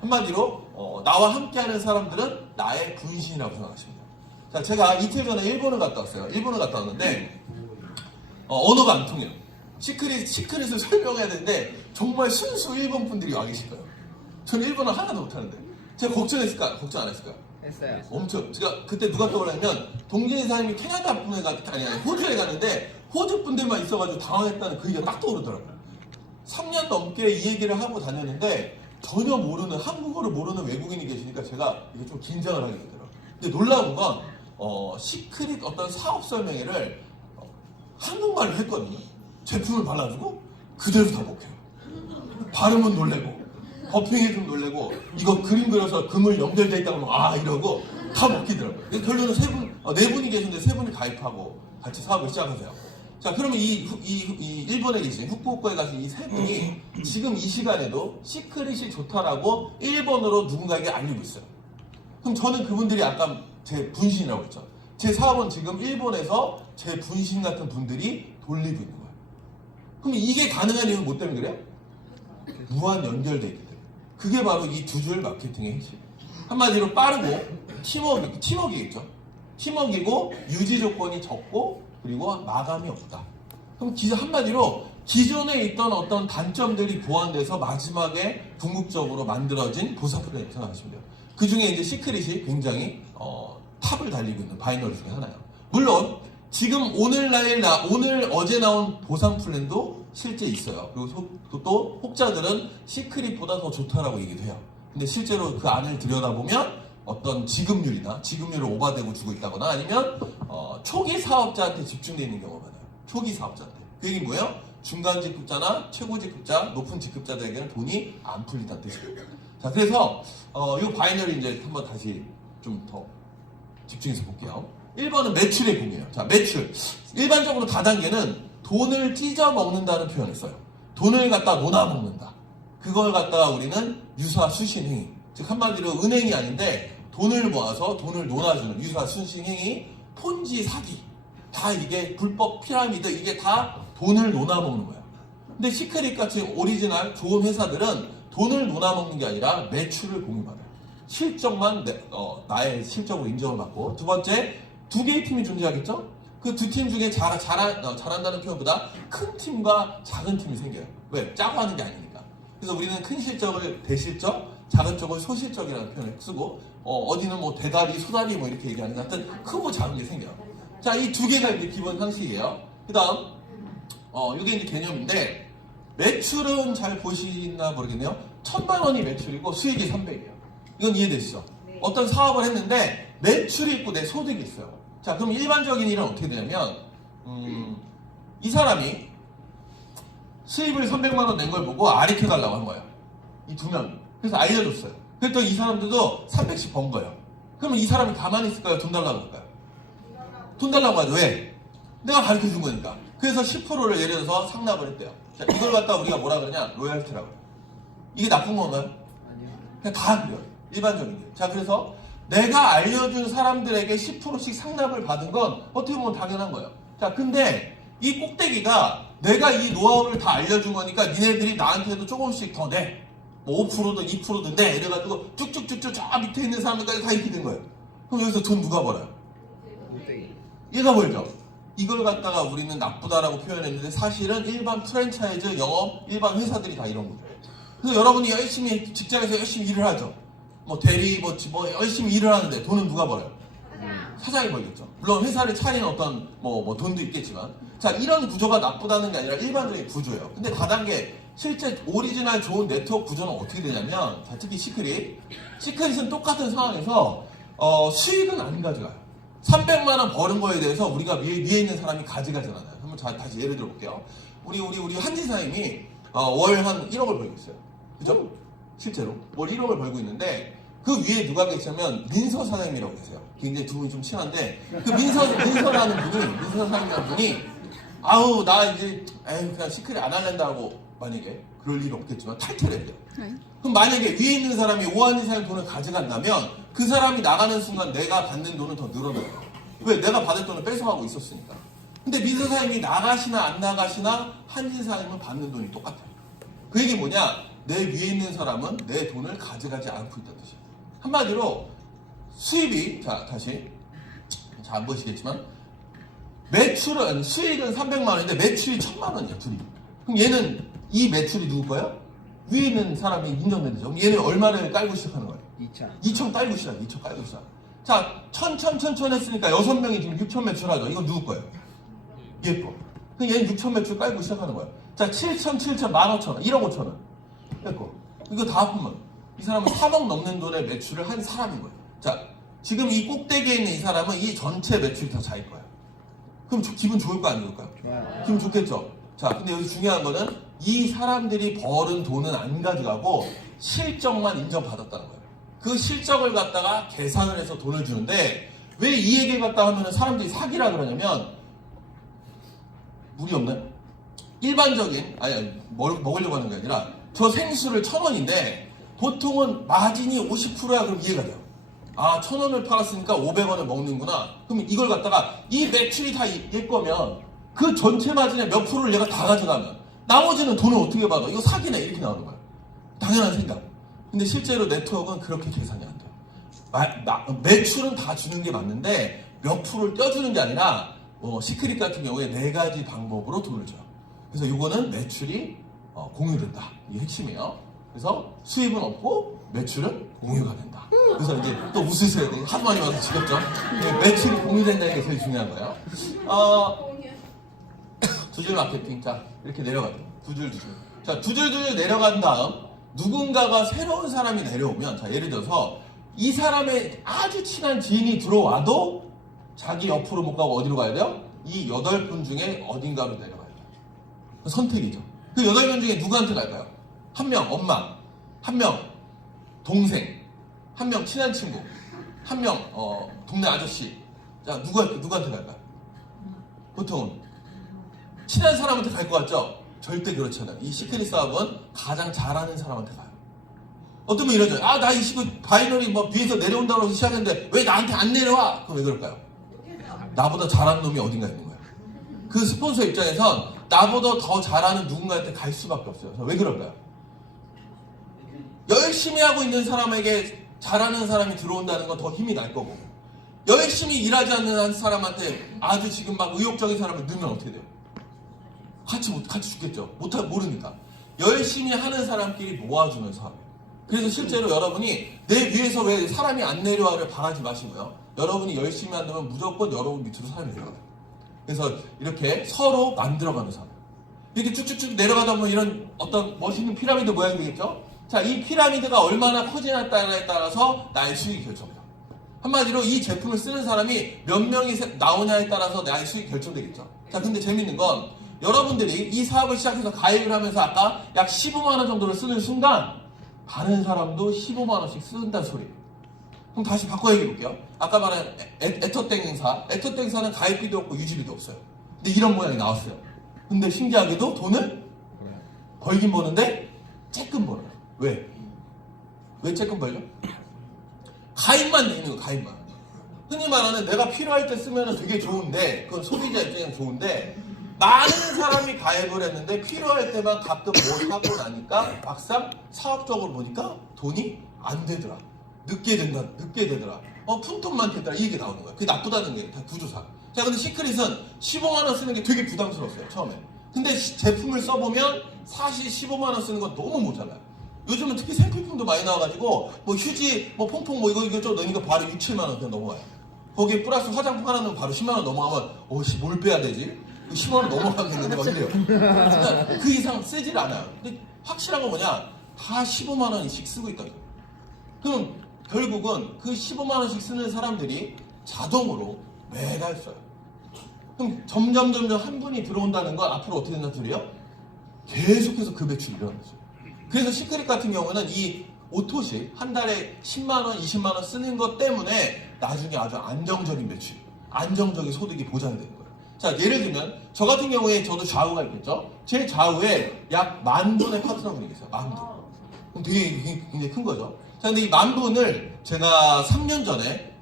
한마디로, 나와 함께하는 사람들은 나의 분신이라고 생각하시면 돼요. 자, 제가 이틀 전에 일본을 갔다 왔어요. 일본을 갔다 왔는데, 언어가 안 통해요. 시크릿을 설명해야 되는데, 정말 순수 일본 분들이 와 계실 거예요. 저는 일본어 하나도 못하는데. 제가 걱정했을까? 걱정 안 했을까요? 했어요. 엄청. 제가 그때 누가 떠올랐냐면 동진이 사장님이 캐나다 분에 아니 호주에 가는데 호주 분들만 있어가지고 당황했다는 그 얘기가 딱 떠오르더라고요. 3년 넘게 이 얘기를 하고 다녔는데 전혀 모르는 한국어를 모르는 외국인이 계시니까 제가 이게 좀 긴장을 하게 되더라고요. 근데 놀라운 건 시크릿 어떤 사업 설명회를 한국말로 했거든요. 제품을 발라주고 그대로 다 먹혀요. 발음은 놀래고 버핑이 좀 놀래고 이거 그림 그려서 금을 연결돼 있다고 하면 이러고 다 먹히더라고요. 그래서 결론은 네 분이 계신데 3분이 가입하고 같이 사업을 시작하세요. 자, 그러면 이 일본에 계신 후쿠오카에 가신 이 3분이 지금 이 시간에도 시크릿이 좋다라고 일본어로 누군가에게 알리고 있어요. 그럼 저는 그분들이 아까 제 분신이라고 했죠. 제 사업은 지금 일본에서 제 분신 같은 분들이 돌리고 있는 거예요. 그럼 이게 가능한 이유는 뭐 때문에 그래요? 무한 연결돼 있기 때문에. 그게 바로 이 두 줄 마케팅의 핵심. 한마디로 빠르고 팀워크겠죠. 팀워크이고 유지 조건이 적고 그리고 마감이 없다. 그럼 한마디로 기존에 있던 어떤 단점들이 보완돼서 마지막에 궁극적으로 만들어진 보상 플랜이라고 생각하시면 돼요. 그 중에 이제 시크릿이 굉장히 탑을 달리고 있는 바이너리 중에 하나예요. 물론 지금 어제 나온 보상 플랜도 실제 있어요. 그리고 또 혹자들은 시크릿보다 더 좋다라고 얘기도 해요. 근데 실제로 그 안을 들여다보면 어떤 지급률을 오바되고 주고 있다거나 아니면 초기 사업자한테 집중되어 있는 경우가 많아요. 초기 사업자한테. 그 얘기 뭐예요? 중간 직급자나 최고 직급자, 높은 직급자들에게는 돈이 안 풀린다는 뜻이에요. 자, 그래서 이 바이너리 이제 한번 다시 좀 더 집중해서 볼게요. 1번은 매출의 공이에요. 자, 매출. 일반적으로 다단계는 돈을 찢어 먹는다는 표현을 써요. 돈을 갖다 논아 먹는다. 그걸 갖다가 우리는 유사 수신 행위. 즉 한마디로 은행이 아닌데 돈을 모아서 돈을 논아주는 유사 수신 행위, 폰지 사기. 다 이게 불법 피라미드, 이게 다 돈을 논아 먹는 거야. 근데 시크릿 같이 오리지널 좋은 회사들은 돈을 논아 먹는 게 아니라 매출을 공유받아요. 실적만 나의 실적으로 인정을 받고, 두 번째, 두 개의 팀이 존재하겠죠? 그 두 팀 중에 잘한다는 표현보다 큰 팀과 작은 팀이 생겨요. 왜? 짜고 하는 게 아니니까. 그래서 우리는 큰 실적을 대실적, 작은 쪽을 소실적이라는 표현을 쓰고, 어디는 뭐 대다리, 소다리 뭐 이렇게 얘기하는 것 같은 크고 작은 게 생겨요. 자, 이 두 개가 이제 기본 상식이에요. 그 다음, 이게 이제 개념인데, 매출은 잘 보시나 모르겠네요. 1,000만 원이 매출이고 수익이 300이에요. 이건 이해되시죠? 네. 어떤 사업을 했는데 매출이 있고 내 소득이 있어요. 자, 그럼 일반적인 일은 어떻게 되냐면, 이 사람이 수입을 300만 원 낸 걸 보고 아리켜달라고 한 거예요. 이 두 명이. 그래서 알려줬어요. 그랬더니 이 사람들도 300씩 번 거예요. 그러면 이 사람이 가만히 있을까요? 돈 달라고 할까요? 돈 달라고 하죠. 왜? 내가 가르쳐 준 거니까. 그래서 10%를 예를 들어서 상납을 했대요. 자, 이걸 갖다 우리가 뭐라 그러냐? 로얄티라고 해요. 이게 나쁜 건가요? 아니요. 그냥 다 그래요. 일반적인 게. 자, 그래서 내가 알려준 사람들에게 10%씩 상납을 받은 건 어떻게 보면 당연한 거예요. 자, 근데 이 꼭대기가 내가 이 노하우를 다 알려준 거니까 니네들이 나한테도 조금씩 더 내. 뭐 5%든 2%든 내. 이래가지고 쭉쭉쭉쭉 저 밑에 있는 사람들까지 다 이렇게 된 거예요. 그럼 여기서 돈 누가 벌어요? 꼭대기. 얘가 벌죠. 이걸 갖다가 우리는 나쁘다라고 표현했는데 사실은 일반 프랜차이즈 영업, 일반 회사들이 다 이런 거죠. 그래서 여러분이 열심히 직장에서 열심히 일을 하죠. 뭐 대리, 뭐 열심히 일을 하는데 돈은 누가 벌어요? 사장이 벌겠죠. 물론 회사를 차리는 어떤 뭐 돈도 있겠지만, 자, 이런 구조가 나쁘다는 게 아니라 일반적인 구조예요. 근데 다단계 실제 오리지널 좋은 네트워크 구조는 어떻게 되냐면, 자, 특히 시크릿은 똑같은 상황에서 수익은 안 가져가요. 300만 원 버는 거에 대해서 우리가 위에 있는 사람이 가져가잖아요. 한번 다시 예를 들어볼게요. 우리 한지사님이 월 한 1억을 벌고 있어요. 그죠? 실제로 월 1억을 벌고 있는데, 그 위에 누가 계시냐면 민서 사장님이라고 계세요. 굉장히 두 분이 좀 친한데, 그 민서라는 분이 아우 나 이제 그냥 시크릿 안 할랜다고, 만약에 그럴 일은 없겠지만 탈퇴를 해요. 그럼 만약에 위에 있는 사람이 오한지 사장님 돈을 가져간다면 그 사람이 나가는 순간 내가 받는 돈은 더 늘어나요. 왜? 내가 받을 돈을 뺏어가고 있었으니까. 근데 민서 사장님이 나가시나 안 나가시나 한진 사장님은 받는 돈이 똑같아요. 그 얘기 뭐냐? 내 위에 있는 사람은 내 돈을 가져가지 않고 있다는 뜻이에요. 한마디로 수입이, 자 다시, 잘 안 보시겠지만 수익은 300만 원인데 매출이 1000만 원이야, 둘이. 그럼 얘는 이 매출이 누구 거예요? 위에 있는 사람이 인정되죠. 그럼 얘는 얼마를 깔고 시작하는 거예요? 2천 깔고 시작. 자, 1000 했으니까 6명이 지금 6천 매출하죠. 이건 누구 거예요? 얘 거. 그럼 얘는 6천 매출 깔고 시작하는 거예요. 자, 7천, 15,000원, 1억 5천원. 얘 거. 이거 다 합하면 이 사람은 3억 넘는 돈의 매출을 한 사람인 거예요. 자, 지금 이 꼭대기에 있는 이 사람은 이 전체 매출이 다 자기 거예요. 그럼 기분 좋을까 안 좋을까요? 좋아요. 기분 좋겠죠. 자, 근데 여기서 중요한 거는 이 사람들이 벌은 돈은 안 가져가고 실적만 인정받았다는 거예요. 그 실적을 갖다가 계산을 해서 돈을 주는데, 왜 이 얘기를 갖다 하면 사람들이 사기라 그러냐면, 물이 없나요? 일반적인, 먹으려고 하는 게 아니라, 저 생수를 1,000원인데 보통은 마진이 50%야. 그럼 이해가 돼요. 아, 1,000원을 팔았으니까 500원을 먹는구나. 그럼 이걸 갖다가 이 매출이 다 얘 거면 그 전체 마진의 몇 프로를 얘가 다 가져가면 나머지는 돈을 어떻게 받아? 이거 사기네. 이렇게 나오는 거예요. 당연한 생각. 근데 실제로 네트워크는 그렇게 계산이 안 돼요. 매출은 다 주는 게 맞는데 몇 프로를 떼어주는 게 아니라, 시크릿 같은 경우에 4가지 방법으로 돈을 줘요. 그래서 이거는 매출이 공유된다. 이게 핵심이에요. 그래서 수입은 없고 매출은 공유가 된다. 그래서 이제 또 웃으셔야 돼요. 하도 많이 와서 지겹죠? 매출이 공유된다는 게 제일 중요한 거예요. 두 줄 마케팅. 자, 이렇게 내려가요. 두 줄. 자, 두 줄 내려간 다음 누군가가 새로운 사람이 내려오면, 자, 예를 들어서 이 사람의 아주 친한 지인이 들어와도 자기 옆으로 못 가고 어디로 가야 돼요? 이 8분 중에 어딘가로 내려가야 돼요. 선택이죠. 그 8명 중에 누구한테 갈까요? 한 명 엄마, 한 명 동생, 한 명 친한 친구, 한 명 동네 아저씨. 자, 누구한테 갈까요? 보통은 친한 사람한테 갈 것 같죠? 절대 그렇지 않아요. 이 시크릿 사업은 가장 잘하는 사람한테 가요. 어떤 분이 이러죠. 아, 나 이 시크 바이너리 위에서 내려온다고 해서 시작했는데 왜 나한테 안 내려와? 그럼 왜 그럴까요? 나보다 잘하는 놈이 어딘가 있는 거예요. 그 스폰서 입장에선 나보다 더 잘하는 누군가한테 갈 수밖에 없어요. 왜 그럴까요? 열심히 하고 있는 사람에게 잘하는 사람이 들어온다는 건 더 힘이 날 거고, 열심히 일하지 않는 한 사람한테 아주 지금 막 의욕적인 사람을 넣으면 어떻게 돼요? 같이 죽겠죠. 모르니까. 열심히 하는 사람끼리 모아주는 사업이에요. 그래서 실제로 여러분이 내 위에서 왜 사람이 안 내려와를 바라지 마시고요. 여러분이 열심히 한다면 무조건 여러분 밑으로 사람이 내려가요. 그래서 이렇게 서로 만들어가는 사람. 이렇게 쭉쭉쭉 내려가다 보면 이런 어떤 멋있는 피라미드 모양이 되겠죠? 자, 이 피라미드가 얼마나 커지냐에 따라서 나의 수익이 결정돼요. 한마디로 이 제품을 쓰는 사람이 몇 명이 나오냐에 따라서 나의 수익이 결정되겠죠. 자, 근데 재밌는 건 여러분들이 이 사업을 시작해서 가입을 하면서 아까 약 15만 원 정도를 쓰는 순간 다른 사람도 15만 원씩 쓴다는 소리예요. 그럼 다시 바꿔 얘기해 볼게요. 아까 말한 애터땡사는 가입비도 없고 유지비도 없어요. 근데 이런 모양이 나왔어요. 근데 신기하게도 돈을 벌긴 버는데 쬐끔 벌어요. 왜? 왜 쬐끔 벌죠? 가입만 있는 거예요. 가입만. 흔히 말하는 내가 필요할 때 쓰면 되게 좋은데, 그건 소비자 입장에는 좋은데, 많은 사람이 가입을 했는데 필요할 때만 가끔 뭐 사고 나니까 막상 사업적으로 보니까 돈이 안 되더라. 늦게 되더라. 푼돈만 되더라. 이 얘기 나오는 거야. 그게 나쁘다는 게 다 구조상. 자, 근데 시크릿은 15만 원 쓰는 게 되게 부담스러웠어요, 처음에. 근데 제품을 써보면 사실 15만 원 쓰는 건 너무 모자라요. 요즘은 특히 생필품도 많이 나와가지고 뭐 휴지, 뭐 퐁퐁 뭐 이거 좀 넣으니까 바로 6, 7만 원 그냥 넘어가요. 거기에 플러스 화장품 하나 넣으면 바로 10만 원 넘어가면 뭘 빼야 되지? 10만 원 넘어가겠는데 막 이래요. 그러니까 그 이상 쓰질 않아요. 근데 확실한 건 뭐냐? 다 15만 원씩 쓰고 있다. 그럼 결국은 그 15만 원씩 쓰는 사람들이 자동으로 매달 써요. 그럼 점점 한 분이 들어온다는 건 앞으로 어떻게 된다 소리예요? 계속해서 그 매출이 일어나죠. 그래서 시크릿 같은 경우는 이 오토식 한 달에 10만 원, 20만 원 쓰는 것 때문에 나중에 아주 안정적인 매출, 안정적인 소득이 보장되는 거예요. 자, 예를 들면 저 같은 경우에 저도 좌우가 있겠죠. 제 좌우에 약 10,000분의 파트너분이 계세요. 10,000분. 그럼 되게 굉장히 큰 거죠. 자, 근데 이 10,000분을 제가 3년 전에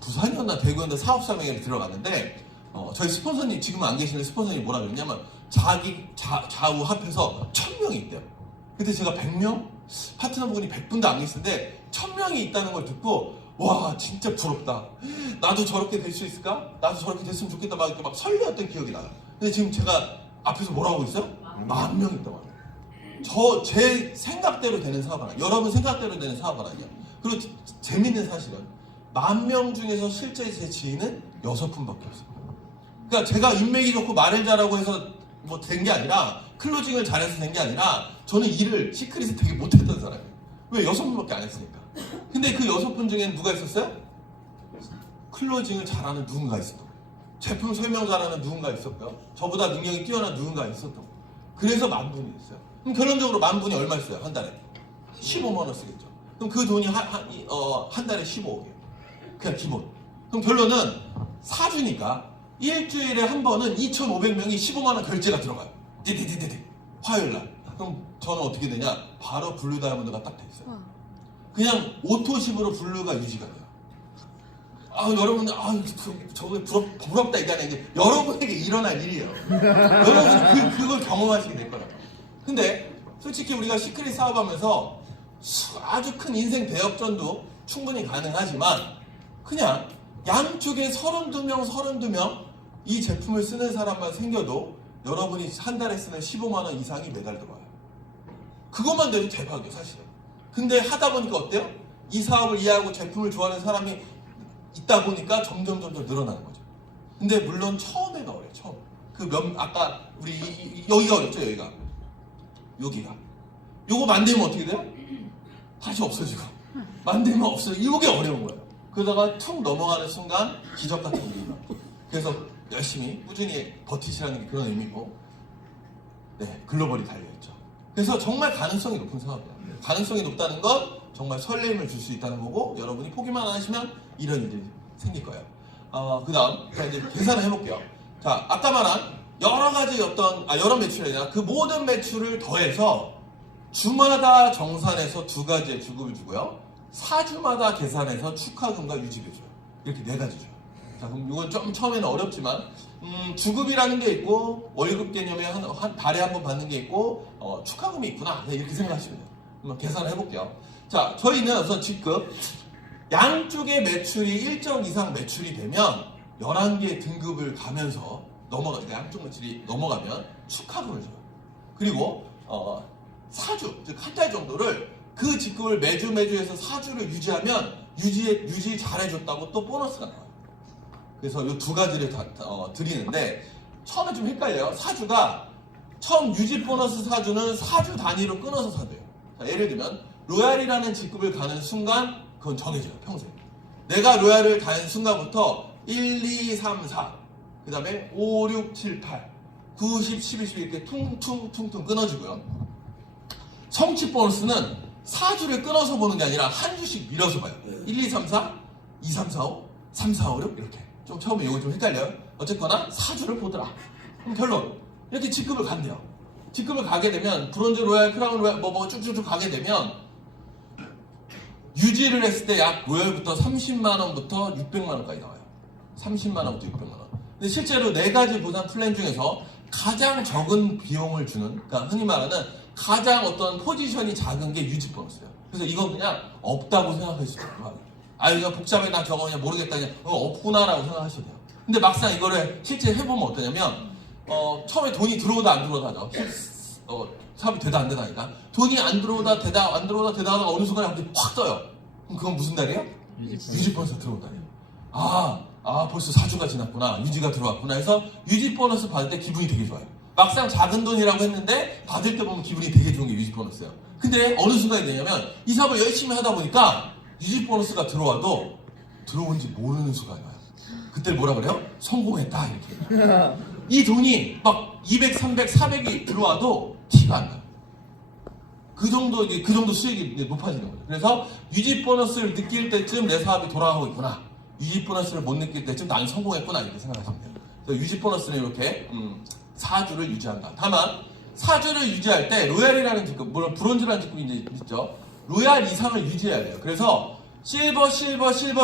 부산이었나 대구였나 사업사명회를 들어갔는데 저희 스폰서님, 지금은 안 계시는 스폰서님이 뭐라 그랬냐면 자기 좌우 합해서 1,000명이 있대요. 근데 제가 100명? 파트너분이 100분도 안 계시는데 1,000명이 있다는 걸 듣고 와, 진짜 부럽다. 나도 저렇게 될 수 있을까? 나도 저렇게 됐으면 좋겠다. 막 이렇게 막 설레었던 기억이 나요. 근데 지금 제가 앞에서 뭐라고 하고 있어요? 10,000명 있다고 하네요. 제 생각대로 되는 사업은 아니에요. 여러분 생각대로 되는 사업은 아니에요. 그리고 재밌는 사실은 10,000명 중에서 실제 제 지인은 6분밖에 없어요. 그러니까 제가 인맥이 좋고 말을 잘하고 해서 뭐 된 게 아니라, 클로징을 잘해서 된 게 아니라, 저는 일을 시크릿을 되게 못했던 사람이에요. 왜? 6분밖에 안 했으니까. 근데 그 6분 중에는 누가 있었어요? 클로징을 잘하는 누군가 있었던 거예요. 제품 설명 잘하는 누군가 있었고요. 저보다 능력이 뛰어난 누군가 있었던 거예요. 그래서 10,000분이 됐어요. 그럼 결론적으로 10,000분이 얼마 써요? 한 달에? 15만 원 쓰겠죠. 그럼 그 돈이 한 달에 15억이에요. 그냥 기본. 그럼 결론은 사주니까 일주일에 한 번은 2,500명이 15만 원 결제가 들어가요. 디디디디디. 화요일날. 그럼 저는 어떻게 되냐? 바로 블루 다이아몬드가 딱 돼 있어요. 그냥 오토십으로 블루가 유지가 돼요. 여러분, 저거 부럽다 이게 아니라 이제 여러분에게 일어날 일이에요. 여러분이 그걸 경험하시게 될 거라고. 근데 솔직히 우리가 시크릿 사업하면서 아주 큰 인생 대역전도 충분히 가능하지만 그냥 양쪽에 32명 이 제품을 쓰는 사람만 생겨도 여러분이 한 달에 쓰는 15만 원 이상이 매달 들어와요. 그것만 돼도 대박이에요, 사실은. 근데 하다 보니까 어때요? 이 사업을 이해하고 제품을 좋아하는 사람이 있다 보니까 점점 늘어나는 거죠. 근데 물론 처음에가 어려요. 처음. 아까 우리 여기가 어렵죠, 여기가. 요거 만들면 어떻게 돼요? 다시 없어지고. 만들면 없어지고. 이게 어려운 거예요. 그러다가 툭 넘어가는 순간 기적 같은 일이 일어나요. 그래서 열심히 꾸준히 버티시라는 게 그런 의미고, 네, 글로벌이 달려있죠. 그래서 정말 가능성이 높은 사업이에요. 가능성이 높다는 건 정말 설렘을 줄 수 있다는 거고, 여러분이 포기만 안 하시면 이런 일이 생길 거예요. 그 다음, 자, 이제 계산을 해볼게요. 자, 아까 말한 여러 가지 여러 매출이 아니라 그 모든 매출을 더해서 주마다 정산해서 2가지의 주급을 주고요. 4주마다 계산해서 축하금과 유지비 줘요. 이렇게 4가지 줘요. 자, 그럼 이건 좀 처음에는 어렵지만, 주급이라는 게 있고, 월급 개념에 한 달에 한 번 받는 게 있고, 축하금이 있구나. 네, 이렇게 생각하시면 돼요. 한번 계산을 해볼게요. 자, 저희는 우선 직급 양쪽의 매출이 일정 이상 매출이 되면 11개 등급을 가면서 양쪽 매출이 넘어가면 축하금을 줘요. 그리고 4주, 즉 한 달 정도를 그 직급을 매주 해서 4주를 유지하면 유지 잘해줬다고 또 보너스가 나와요. 그래서 이 두 가지를 드리는데 처음에 좀 헷갈려요. 4주가 처음 유지 보너스 4주는 4주 단위로 끊어서 사줘요. 자, 예를 들면 로얄이라는 직급을 가는 순간 그건 정해져요. 평생. 내가 로얄을 가는 순간부터 1, 2, 3, 4, 그 다음에 5, 6, 7, 8, 9, 10, 11, 12 이렇게 퉁퉁 끊어지고요. 성취 보너스는 4주를 끊어서 보는 게 아니라 한 주씩 밀어서 봐요. 1, 2, 3, 4, 2, 3, 4, 5, 3, 4, 5, 6 이렇게. 좀 처음에 이거 좀 헷갈려요. 어쨌거나 4주를 보더라. 그럼 결론. 이렇게 직급을 간대요. 직급을 가게 되면 브론즈 로얄, 크라운 로얄 뭐 쭉쭉쭉 가게 되면 유지를 했을 때 약 로얄부터 30만 원부터 600만 원까지 나와요. 30만 원부터 600만 원. 근데 실제로 4가지 보상 플랜 중에서 가장 적은 비용을 주는, 그러니까 흔히 말하는 가장 어떤 포지션이 작은 게 유지 보너스예요. 그래서 이건 그냥 없다고 생각할 수도 있고, 그냥 복잡해 나 저거 그냥 모르겠다 그냥 없구나라고 생각하셔도 돼요. 근데 막상 이거를 실제 해보면 어떠냐면 처음에 돈이 들어오다 안 들어오다 하죠. 사업이 되다 안 되다니까. 돈이 안 들어오다 되다 안 들어오다 되다 하다가 어느 순간에 갑자기 확 떠요. 그럼 그건 무슨 달이에요? 유지 보너스가 들어온 달이에요. 벌써 4주가 지났구나. 유지가 들어왔구나 해서 유지 보너스 받을 때 기분이 되게 좋아요. 막상 작은 돈이라고 했는데 받을 때 보면 기분이 되게 좋은 게 유지 보너스예요. 근데 어느 순간이 되냐면 이 사업을 열심히 하다 보니까 유지 보너스가 들어와도 들어온지 모르는 순간이 와요. 그때 뭐라 그래요? 성공했다 이렇게. 이 돈이 막 200, 300, 400이 들어와도 티가 안 나요. 그 정도 수익이 높아지는 거죠. 그래서 유지 보너스를 느낄 때쯤 내 사업이 돌아가고 있구나. 유지 보너스를 못 느낄 때쯤 나는 성공했구나 이렇게 생각하시면 돼요. 그래서 유지 보너스는 이렇게 4주를 유지한다. 다만 4주를 유지할 때 로얄이라는 직급, 물론 브론즈라는 직급이 이제 있죠. 로얄 이상을 유지해야 돼요. 그래서 실버,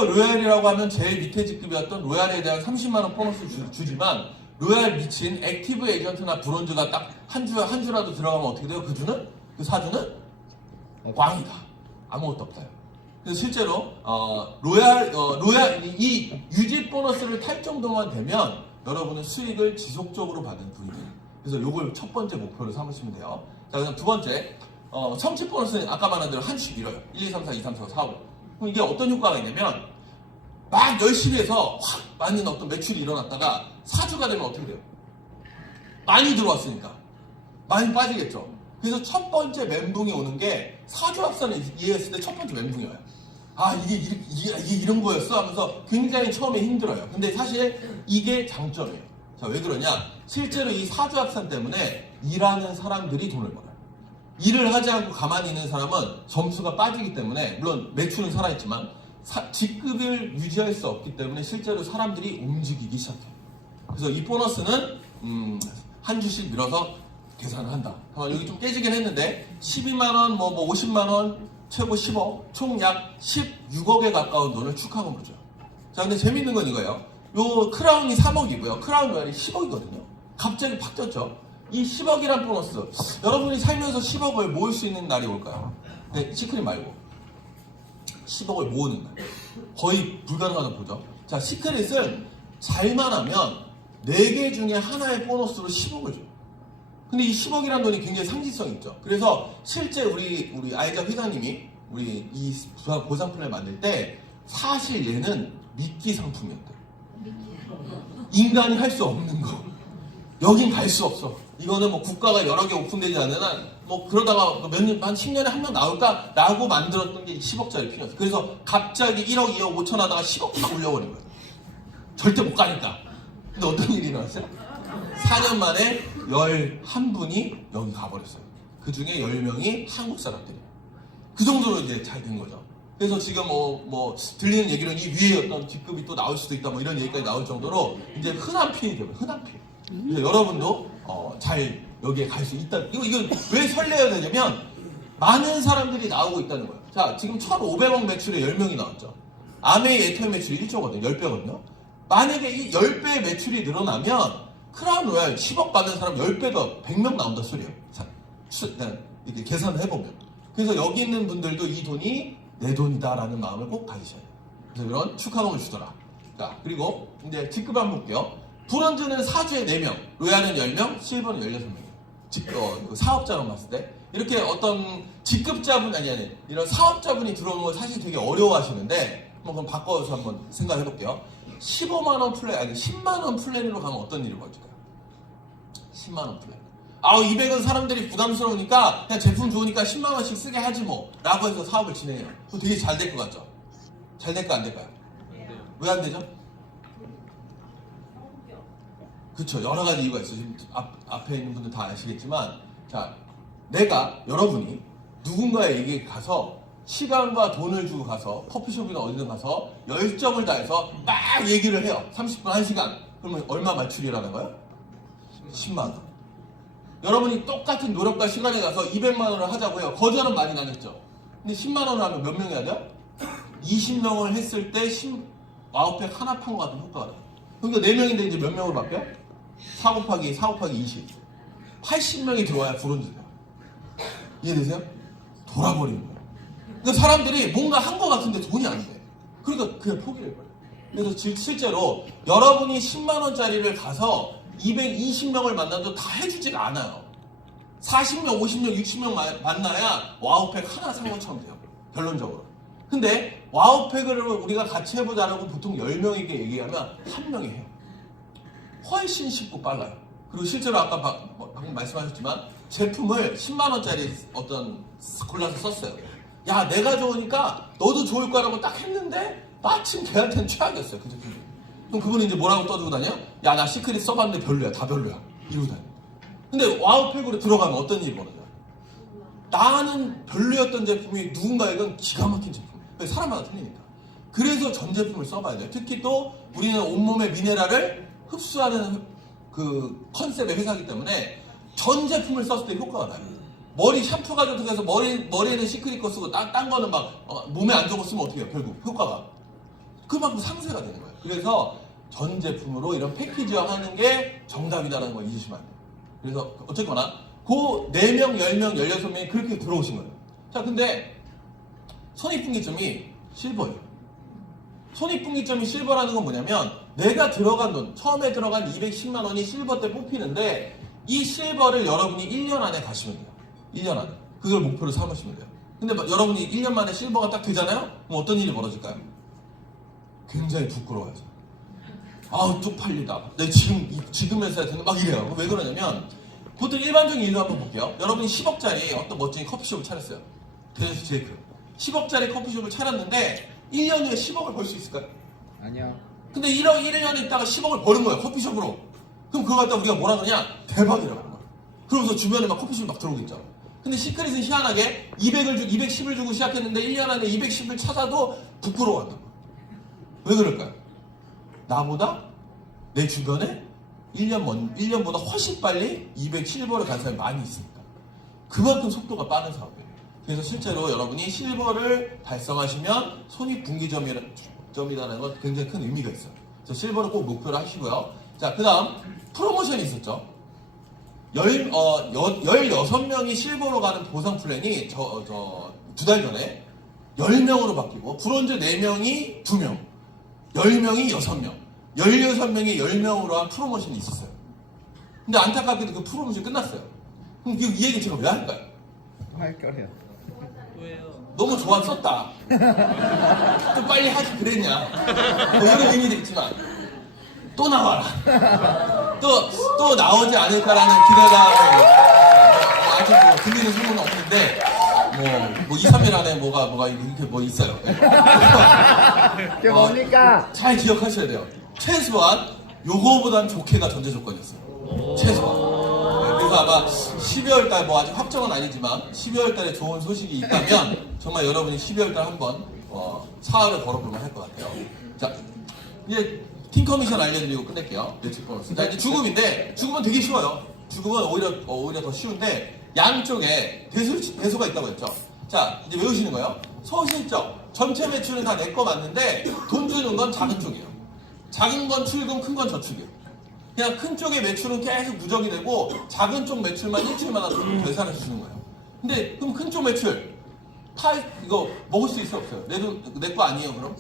로얄이라고 하면 제일 밑에 직급이었던 로얄에 대한 30만 원 보너스 주지만 로얄 미친 액티브 에이전트나 브론즈가 딱 한 주라도 들어가면 어떻게 돼요? 그 4주는 꽝이다. 아무것도 없다. 그래서 실제로 로얄 이 유지 보너스를 탈 정도만 되면 여러분은 수익을 지속적으로 받는 분이 돼요. 그래서 요걸 첫 번째 목표로 삼으시면 돼요. 자, 그다음 두 번째 성취 보너스는 아까 말한 대로 한 주씩 밀어요. 1, 2, 3, 4, 2, 3, 4, 4, 5. 그럼 이게 어떤 효과가 있냐면 막 열심히 해서 확 많은 어떤 매출이 일어났다가 4주가 되면 어떻게 돼요? 많이 들어왔으니까 많이 빠지겠죠. 그래서 첫 번째 멘붕이 오는 게 4주 합산을 이해했을 때 첫 번째 멘붕이 와요. 이게 이런 거였어? 하면서 굉장히 처음에 힘들어요. 근데 사실 이게 장점이에요. 자, 왜 그러냐? 실제로 이 4주 합산 때문에 일하는 사람들이 돈을 벌어요. 일을 하지 않고 가만히 있는 사람은 점수가 빠지기 때문에, 물론 매출은 살아있지만 직급을 유지할 수 없기 때문에 실제로 사람들이 움직이기 시작해요. 그래서 이 보너스는 한 주씩 밀어서 계산을 한다. 여기 좀 깨지긴 했는데 12만원, 뭐 50만원, 최고 10억, 총 약 16억에 가까운 돈을 축하금으로 줘요. 자, 근데 재밌는 건 이거예요. 요 크라운이 3억이고요. 크라운 로얄이 10억이거든요. 갑자기 바뀌었죠. 이 10억이란 보너스, 여러분이 살면서 10억을 모을 수 있는 날이 올까요? 네, 시크릿 말고 10억을 모으는 날, 거의 불가능하다고 보죠. 자, 시크릿은 잘만 하면 4개 중에 하나의 보너스로 10억을 줘요. 근데 이 10억이라는 돈이 굉장히 상징성이 있죠. 그래서 실제 우리 아이작 회장님이 우리 이 보상 플랜 만들 때 사실 얘는 미끼 상품이었대요. 인간이 할 수 없는 거. 여긴 갈 수 없어. 이거는 뭐 국가가 여러 개 오픈되지 않는 한 뭐 그러다가 한 10년에 한 명 나올까? 라고 만들었던 게 10억짜리 필요했어요. 그래서 갑자기 1억, 2억, 5천 하다가 10억 딱 올려버린 거예요. 절대 못 가니까. 근데 어떤 일이 일어났어요? 4년 만에 11분이 여기 가버렸어요. 그 중에 10명이 한국 사람들이에요. 그 정도로 이제 잘 된 거죠. 그래서 지금 뭐 들리는 얘기로는 이 위에 어떤 직급이 또 나올 수도 있다 뭐 이런 얘기까지 나올 정도로 이제 흔한 피해이 되고요. 흔한 피해. 그래서 여러분도 잘 여기에 갈 수 있다. 이거 왜 설레야 되냐면 많은 사람들이 나오고 있다는 거예요. 자, 지금 1,500억 매출에 10명이 나왔죠. 아메이 에터의 매출이 1조거든요. 10배거든요. 만약에 이 10배 매출이 늘어나면 크라운 로얄 10억 받는 사람 10배 더 100명 나온다 소리예요. 자, 이렇게 계산을 해보면. 그래서 여기 있는 분들도 이 돈이 내 돈이다라는 마음을 꼭 가지셔야 돼요. 그래서 이런 축하금을 주더라. 자, 그리고 이제 직급 한번 볼게요. 브론즈는 사주에 4명, 로얄은 10명, 실버는 16명이에요. 그 사업자로 봤을 때. 이렇게 어떤 직급자분, 아니, 이런 사업자분이 들어오는 걸 사실 되게 어려워하시는데, 한번 그럼 바꿔서 한번 생각해 볼게요. 15만원 플랜, 아니, 10만원 플랜으로 가면 어떤 일이 벌어질까요? 10만원 플랜. 200은 사람들이 부담스러우니까 그냥 제품 좋으니까 10만원씩 쓰게 하지 뭐. 라고 해서 사업을 진행해요. 그거 되게 잘 될 것 같죠? 잘 될까, 안 될까요? 왜 안 되죠? 그쵸, 여러 가지 이유가 있어요. 지금 앞에 있는 분들 다 아시겠지만, 자, 여러분이 누군가에게 가서 시간과 돈을 주고 가서 커피숍이나 어디든 가서 열정을 다해서 막 얘기를 해요. 30분, 1시간. 그러면 얼마 매출이라는 거예요? 10만원. 여러분이 똑같은 노력과 시간에 가서 200만원을 하자고 해요. 거절은 많이 나겠죠. 근데 10만원을 하면 몇 명이 하죠? 20명을 했을 때 9팩 하나 판 것 같은 효과가 나요. 그러니까 4명인데 이제 몇 명으로 바뀌어요? 4 곱하기 20. 80명이 들어와야 브론즈돼요. 이해되세요? 돌아버리는 거예요. 그러니까 사람들이 뭔가 한 것 같은데 돈이 안 돼. 그러니까 그냥 포기를 해버려요. 그래서 실제로 여러분이 10만원짜리를 가서 220명을 만나도 다 해주지가 않아요. 40명, 50명, 60명 만나야 와우팩 하나 산 것처럼 돼요. 결론적으로. 근데 와우팩을 우리가 같이 해보자라고 보통 10명에게 얘기하면 1명이 해요. 훨씬 쉽고 빨라요. 그리고 실제로 아까 방금 말씀하셨지만 제품을 10만원짜리 골라서 썼어요. 야, 내가 좋으니까 너도 좋을 거라고 딱 했는데 마침 걔한테는 최악이었어요. 그 제품이. 그럼 그분이 이제 뭐라고 떠들고 다녀? 야, 나 시크릿 써봤는데 별로야. 다 별로야. 이러고 다녀. 근데 와우팩으로 들어가면 어떤 일이 벌어져요? 나는 별로였던 제품이 누군가에겐 기가 막힌 제품. 사람마다 틀리니까. 그래서 전 제품을 써봐야 돼요. 특히 또 우리는 온몸의 미네랄을 흡수하는 그 컨셉의 회사이기 때문에 전 제품을 썼을 때 효과가 나요. 머리 샴푸가 좋다고 해서 머리에는 시크릿 거 쓰고 딴 거는 막 몸에 안 좋은 거 쓰면 어떻게 해요? 결국 효과가. 그만큼 상쇄가 되는 거예요. 그래서 전 제품으로 이런 패키지화 하는 게 정답이다라는 걸 잊으시면 안 돼요. 그래서 어쨌거나 그 4명, 10명, 16명이 그렇게 들어오신 거예요. 자, 근데 손익분기점이 실버예요. 손익분기점이 실버라는 건 뭐냐면 내가 들어간 돈, 처음에 들어간 210만 원이 실버 때 뽑히는데 이 실버를 여러분이 1년 안에 가시면 돼요. 1년 안에. 그걸 목표로 삼으시면 돼요. 근데 여러분이 1년 만에 실버가 딱 되잖아요? 그럼 어떤 일이 벌어질까요? 굉장히 부끄러워하죠. 아우, 쪽팔리다. 내가 지금 했어야 되는데 막 이래요. 왜 그러냐면 보통 일반적인 일로 한번 볼게요. 여러분이 10억짜리 어떤 멋진 커피숍을 차렸어요. 그래서 제이크. 10억짜리 커피숍을 차렸는데 1년 후에 10억을 벌 수 있을까요? 아니야. 근데 1년 있다가 10억을 버는 거예요. 커피숍으로. 그럼 그거 갖다 우리가 뭐라 그러냐? 대박이라고 하는 거예요. 그러면서 주변에 막 커피숍이 막 들어오겠죠. 근데 시크릿은 희한하게 210을 주고 시작했는데 1년 안에 210을 찾아도 부끄러워한다. 왜 그럴까요? 나보다 내 주변에 1년보다 훨씬 빨리 207버를 간 사람이 많이 있으니까. 그만큼 속도가 빠른 사업이에요. 그래서 실제로 여러분이 실버를 달성하시면 손익분기점이라는 건 굉장히 큰 의미가 있어요. 그래서 실버를 꼭 목표로 하시고요. 자, 그 다음 프로모션이 있었죠. 16명이 실버로 가는 보상 플랜이 2달 전에 10명으로 바뀌고 브론즈 4명이 2명, 10명이 6명, 16명이 10명으로 한 프로모션이 있었어요. 근데 안타깝게도 그 프로모션이 끝났어요. 그럼 이 얘기 제가 왜 할까요? 할 거래요. 너무 좋았었다. 좀 빨리 하지 그랬냐. 뭐 이런 의미도 있지만 또 나와라. 또 나오지 않을까라는 기대가 아직 뭐 들리는 소문은 없는데 뭐 2, 3일 안에 뭐가 이렇게 뭐 있어요. 그게 뭡니까? 잘 기억하셔야 돼요. 최소한 요거보단 좋게가 전제 조건이었어요. 최소한. 그래서 아마 12월달 뭐 아직 확정은 아니지만 12월달에 좋은 소식이 있다면 정말 여러분이 12월달 한번 사활을 걸어볼만 할 것 같아요. 자, 이제 팀 커미션 알려드리고 끝낼게요. 예측 보너스. 자, 이제 주금인데 주금은 되게 쉬워요. 주금은 오히려 더 쉬운데 양쪽에 배수가 있다고 했죠. 자, 이제 외우시는 거예요. 소실적 전체 매출은 다 내 거 맞는데 돈 주는 건 작은 쪽이에요. 작은 건 출금, 큰 건 저축이에요. 그냥 큰 쪽의 매출은 계속 누적이 되고 작은 쪽 매출만 일주일마다 계산해서 주는 거예요. 근데 그럼 큰 쪽 매출 이거 먹을 수 있어 없어요? 내 거 아니에요 그럼?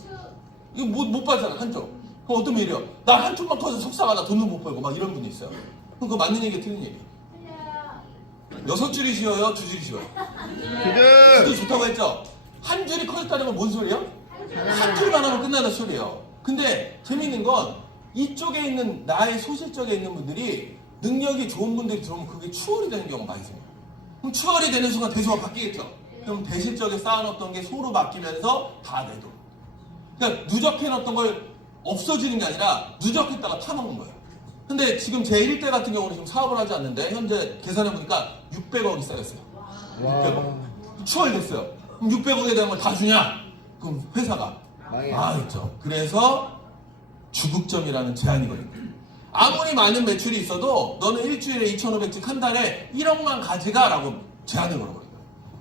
이거 못 받잖아 한쪽. 그럼 어떤 일이야? 나 한쪽만 커서 속상하다 돈도 못 벌고 막 이런 분이 있어요. 그럼 그거 맞는 얘기 틀린 얘기? 6줄이 쉬워요? 2줄이 쉬워요? 두줄. 좋다고 했죠? 한 줄이 커졌다는 건 뭔 소리예요? 한 줄만 하면 끝나는 소리예요. 근데 재밌는 건 이쪽에 있는 나의 소실적에 있는 분들이 능력이 좋은 분들이 들어오면 그게 추월이 되는 경우가 많이 생겨요. 그럼 추월이 되는 순간 대소가 바뀌겠죠? 그럼 대실적에 쌓아놓던 게 소로 바뀌면서 다 내도. 그러니까 누적해놨던 걸 없어지는 게 아니라 누적했다가 타먹는 거예요. 근데 지금 제 1대 같은 경우는 지금 사업을 하지 않는데 현재 계산해보니까 600억이 쌓였어요. 600억. 추월됐어요. 그럼 600억에 대한 걸 다 주냐? 그럼 회사가 망했죠. 그래서 주국점이라는 제한이거든요. 아무리 많은 매출이 있어도 너는 일주일에 2,500씩 한 달에 1억만 가져가 라고 제한을 걸어버려요.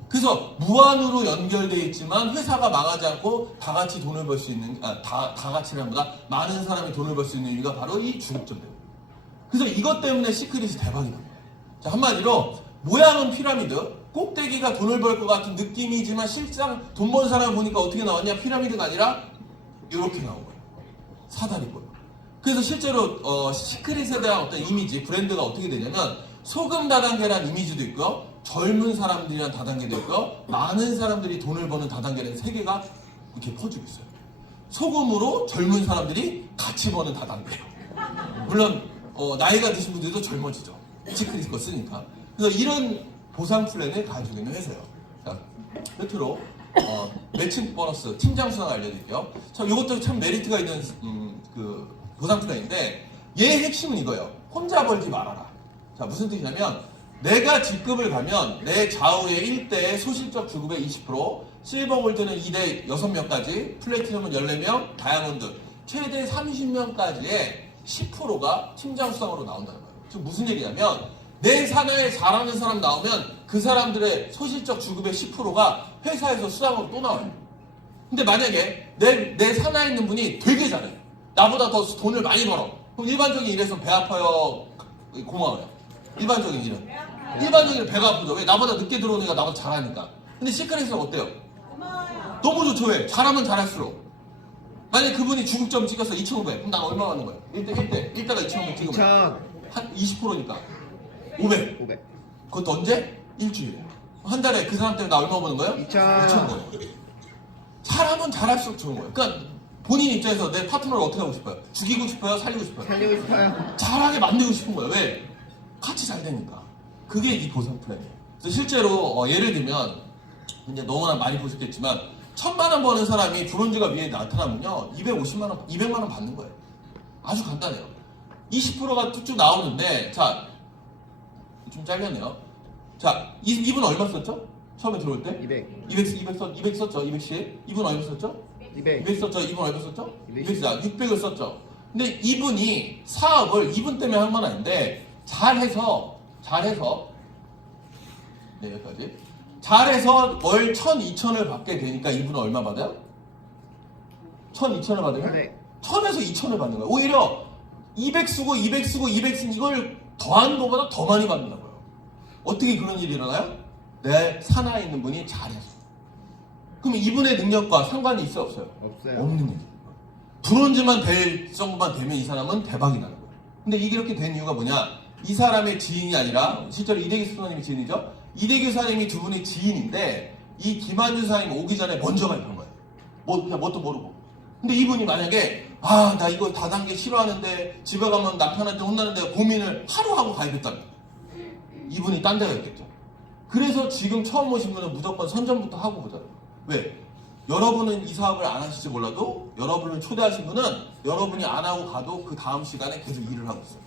그래서 무한으로 연결되어 있지만 회사가 망하지 않고 다 같이 돈을 벌 수 있는, 다 같이라는 보다 많은 사람이 돈을 벌 수 있는 이유가 바로 이 주국점이에요. 그래서 이것 때문에 시크릿이 대박이 납니다. 자, 한마디로 모양은 피라미드, 꼭대기가 돈을 벌 것 같은 느낌이지만 실상 돈 버는 사람 보니까 어떻게 나왔냐? 피라미드가 아니라 이렇게 나온 거예요. 사다리 보여. 그래서 실제로 시크릿에 대한 어떤 이미지, 브랜드가 어떻게 되냐면 소금 다단계라는 이미지도 있고요. 젊은 사람들이란 다단계도 있고요. 많은 사람들이 돈을 버는 다단계라는 세 개가 이렇게 퍼지고 있어요. 소금으로 젊은 사람들이 같이 버는 다단계. 물론 나이가 드신 분들도 젊어지죠. 시크릿 거 쓰니까. 그래서 이런 보상 플랜을 가지고 있는 회사예요. 자, 끝으로 매칭 보너스 팀장 수당 알려드릴게요. 자, 이것도 참 메리트가 있는 그 보상 플랜인데 얘의 핵심은 이거예요. 혼자 벌지 말아라. 자, 무슨 뜻이냐면 내가 직급을 가면 내 좌우에 1대 소실적 주급의 20%, 실버 골드는 2대 6명까지, 플래티넘은 14명, 다이아몬드 최대 30명까지의 10%가 팀장 수당으로 나온다는 거예요. 지금 무슨 얘기냐면 내 산하에 잘하는 사람 나오면 그 사람들의 소실적 주급의 10%가 회사에서 수당으로 또 나와요. 근데 만약에 내 산하에 있는 분이 되게 잘해. 나보다 더 돈을 많이 벌어. 그럼 일반적인 일에서 배 아파요? 고마워요. 일반적인 일은. 일반적인 일은 배가 아프죠. 왜? 나보다 늦게 들어오니까 나보다 잘하니까. 근데 시크릿은 어때요? 너무 좋죠. 왜? 잘하면 잘할수록. 만약에 그분이 중점 찍어서 2,500. 그럼 난 얼마 받는 거예요? 1대가 2,500 찍으면. 2,000. 한 20%니까. 500. 500. 그것도 언제? 일주일에. 한 달에 그 사람 때문에 나 얼마 버는 거예요? 2,000. 거예요. 잘하면 잘할수록 좋은 거예요. 그러니까 본인 입장에서 내 파트너를 어떻게 하고 싶어요? 죽이고 싶어요? 살리고 싶어요? 살리고 싶어요. 잘하게 만들고 싶은 거예요. 왜? 같이 잘 되니까. 그게 이 보상 플랜이에요. 그래서 실제로 예를 들면 이제 너무나 많이 보셨겠지만 1,000만 원 버는 사람이 브론즈가 위에 나타나면요 250만 원, 200만 원 받는 거예요. 아주 간단해요. 20%가 쭉쭉 나오는데 자, 좀 잘렸네요. 자, 이분 얼마 썼죠? 처음에 들어올 때? 200. 200 썼죠? 210. 이분 얼마 썼죠? 200. 200 썼죠? 이분 얼마 썼죠? 200. 600을 썼죠. 근데 이분이 사업을 이분 때문에 한 건 아닌데 잘해서 네, 여기까지 잘해서 월 1,000, 2,000을 받게 되니까 이분은 얼마 받아요? 1,000, 2,000을 받으면 800. 1,000에서 2,000을 받는 거예요. 오히려 200 쓰고 200 이걸 더하는 것보다 더 많이 받는다고요. 어떻게 그런 일이 일어나요? 내 산하에 있는 분이 잘해서. 그럼 이분의 능력과 상관이 있어 없어요? 없어요. 없는 얘기예요. 브론즈만 될 정도만 되면 이 사람은 대박이 나는 거예요. 근데 이게 이렇게 된 이유가 뭐냐? 이 사람의 지인이 아니라 실제로 이대기 수사님이 지인이죠. 이대기 수사님이 두 분의 지인인데 이 김한준 수사님 오기 전에 먼저 가입한 거예요. 그냥 뭣도 모르고. 근데 이분이 만약에 나 이거 다단계 싫어하는데 집에 가면 남편한테 혼나는데 고민을 하루 하고 가입했다면 이분이 딴 데가 있겠죠. 그래서 지금 처음 오신 분은 무조건 선점부터 하고 보자고요. 왜? 여러분은 이 사업을 안 하실지 몰라도 여러분을 초대하신 분은 여러분이 안 하고 가도 그 다음 시간에 계속 일을 하고 있어요.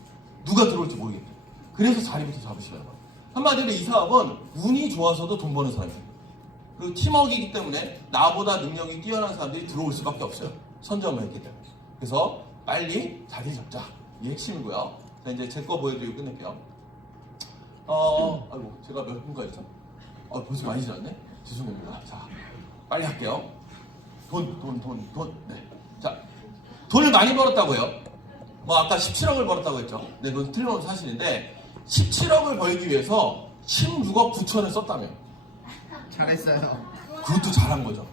누가 들어올지 모르겠죠. 그래서 자리부터 잡으시라는 거예요. 한마디로 이 사업은 운이 좋아서도 돈 버는 사람이에요. 그리고 팀워크이기 때문에 나보다 능력이 뛰어난 사람들이 들어올 수밖에 없어요. 선점을 했기 때문에. 그래서 빨리 자리 잡자. 이게 핵심이고요. 자, 이제 제 거 보여드리고 끝낼게요. 아이고, 제가 몇 분까지죠? 벌써 많이 지났네? 죄송합니다. 자, 빨리 할게요. 돈. 네. 자, 돈을 많이 벌었다고요. 아까 17억을 벌었다고 했죠. 네, 그건 틀림없는 사실인데, 17억을 벌기 위해서 16억 9천을 썼다며. 잘했어요. 그것도 잘한 거죠.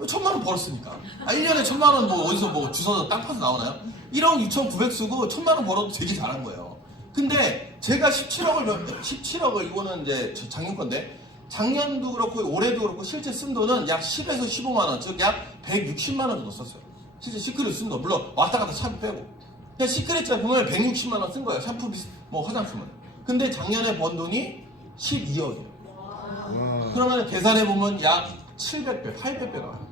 1,000만 원 벌었으니까. 1년에 1,000만 원 뭐 어디서 뭐 주워서 땅 파서 나오나요? 1억 6,900 쓰고 1,000만 원 벌어도 되게 잘한 거예요. 근데 제가 17억을 이거는 이제 작년 건데 작년도 그렇고 올해도 그렇고 실제 쓴 돈은 약 10에서 15만 원, 즉 약 160만 원 정도 썼어요. 실제 시크릿 쓴 돈, 물론 왔다 갔다 차 빼고. 그냥 시크릿 제품을 160만 원 쓴 거예요. 샴푸, 뭐 화장품을. 근데 작년에 번 돈이 12억이에요. 그러면 계산해 보면 약 700배, 800배 나와요.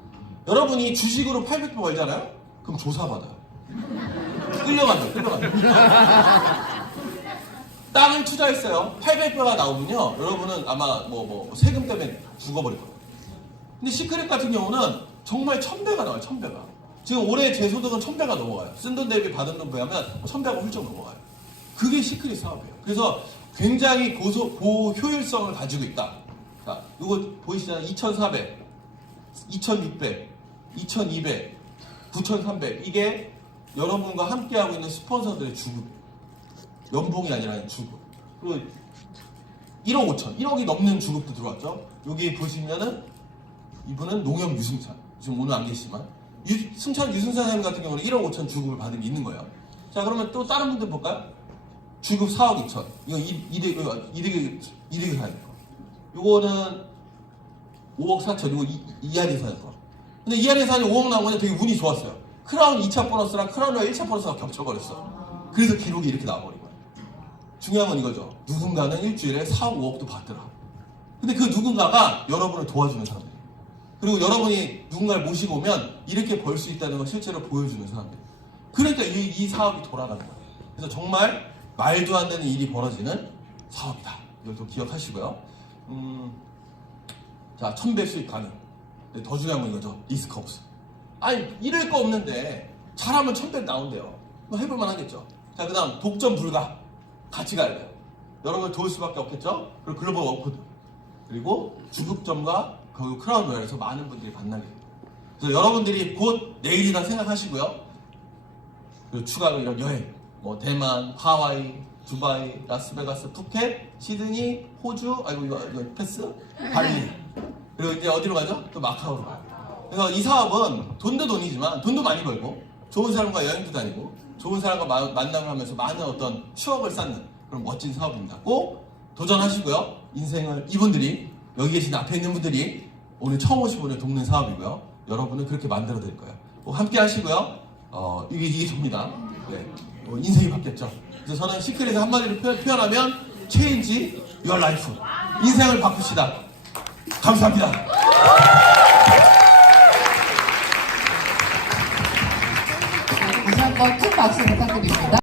여러분이 주식으로 800배 벌잖아요? 그럼 조사받아요. 끌려간다. 땅을 투자했어요. 800배가 나오면요. 여러분은 아마 뭐 세금 때문에 죽어버릴 거예요. 근데 시크릿 같은 경우는 정말 1000배가 나와요. 1000배가. 지금 올해 제 소득은 1000배가 넘어가요. 쓴 돈 대비 받은 돈 비하면 1000배가 훌쩍 넘어가요. 그게 시크릿 사업이에요. 그래서 굉장히 고효율성을 가지고 있다. 자, 이거 보이시잖아요. 2400, 2600, 2200, 9300. 이게 여러분과 함께하고 있는 스폰서들의 주급. 연봉이 아니라 주급. 그리고 1억 5천, 1억이 넘는 주급도 들어왔죠. 여기 보시면은 이분은 농협 유승찬. 지금 오늘 안 계시지만 유승찬 사장님 같은 경우는 1억 5천 주급을 받은 게 있는 거예요. 자, 그러면 또 다른 분들 볼까요? 주급 4억 2천. 이거 이득이 사야 될 거. 요거는 5억 4천. 이거 이하리 사야 될 거. 근데 이하리 사장님 5억 나온 건데 되게 운이 좋았어요. 크라운 2차 보너스랑 크라운과 1차 보너스가 겹쳐버렸어. 그래서 기록이 이렇게 나와버린 거예요. 중요한 건 이거죠. 누군가는 일주일에 4억 5억도 받더라. 근데 그 누군가가 여러분을 도와주는 사람들이에요. 그리고 여러분이 누군가를 모시고 오면 이렇게 벌 수 있다는 걸 실제로 보여주는 사람들. 그러니까 이 사업이 돌아가는 거예요. 그래서 정말 말도 안 되는 일이 벌어지는 사업이다. 이것도 기억하시고요. 자, 1000배 수익 가능. 근데 더 중요한 건 이거죠. 리스크 없어. 아니, 잃을 거 없는데 잘하면 1000배 나온대요. 뭐 해볼만 하겠죠. 자, 그 다음 독점 불가. 같이 가야 돼요. 여러분을 도울 수밖에 없겠죠. 그리고 글로벌 워크드. 그리고 주급점과 그 크라운 로얄에서 많은 분들이 만나게 됩니다. 그래서 여러분들이 곧 내일이다 생각하시고요. 그리고 추가로 이런 여행, 뭐 대만, 하와이, 두바이, 라스베가스, 푸켓, 시드니, 호주, 아이고 이거 패스, 발리. 그리고 이제 어디로 가죠? 또 마카오로 가요. 그래서 이 사업은 돈도 돈이지만 돈도 많이 벌고 좋은 사람과 여행도 다니고 좋은 사람과 만남을 하면서 많은 어떤 추억을 쌓는 그런 멋진 사업입니다. 꼭 도전하시고요. 인생을 이분들이 여기 계신 앞에 있는 분들이 오늘 처음 오신 분을 돕는 사업이고요. 여러분은 그렇게 만들어 드릴 거예요. 꼭 함께 하시고요. 이게 접니다. 네. 인생이 바뀌었죠. 그래서 저는 시크릿에서 한마디로 표현하면 Change your life. 인생을 바꾸시다. 감사합니다. 다시 한번 큰 박수 부탁드립니다.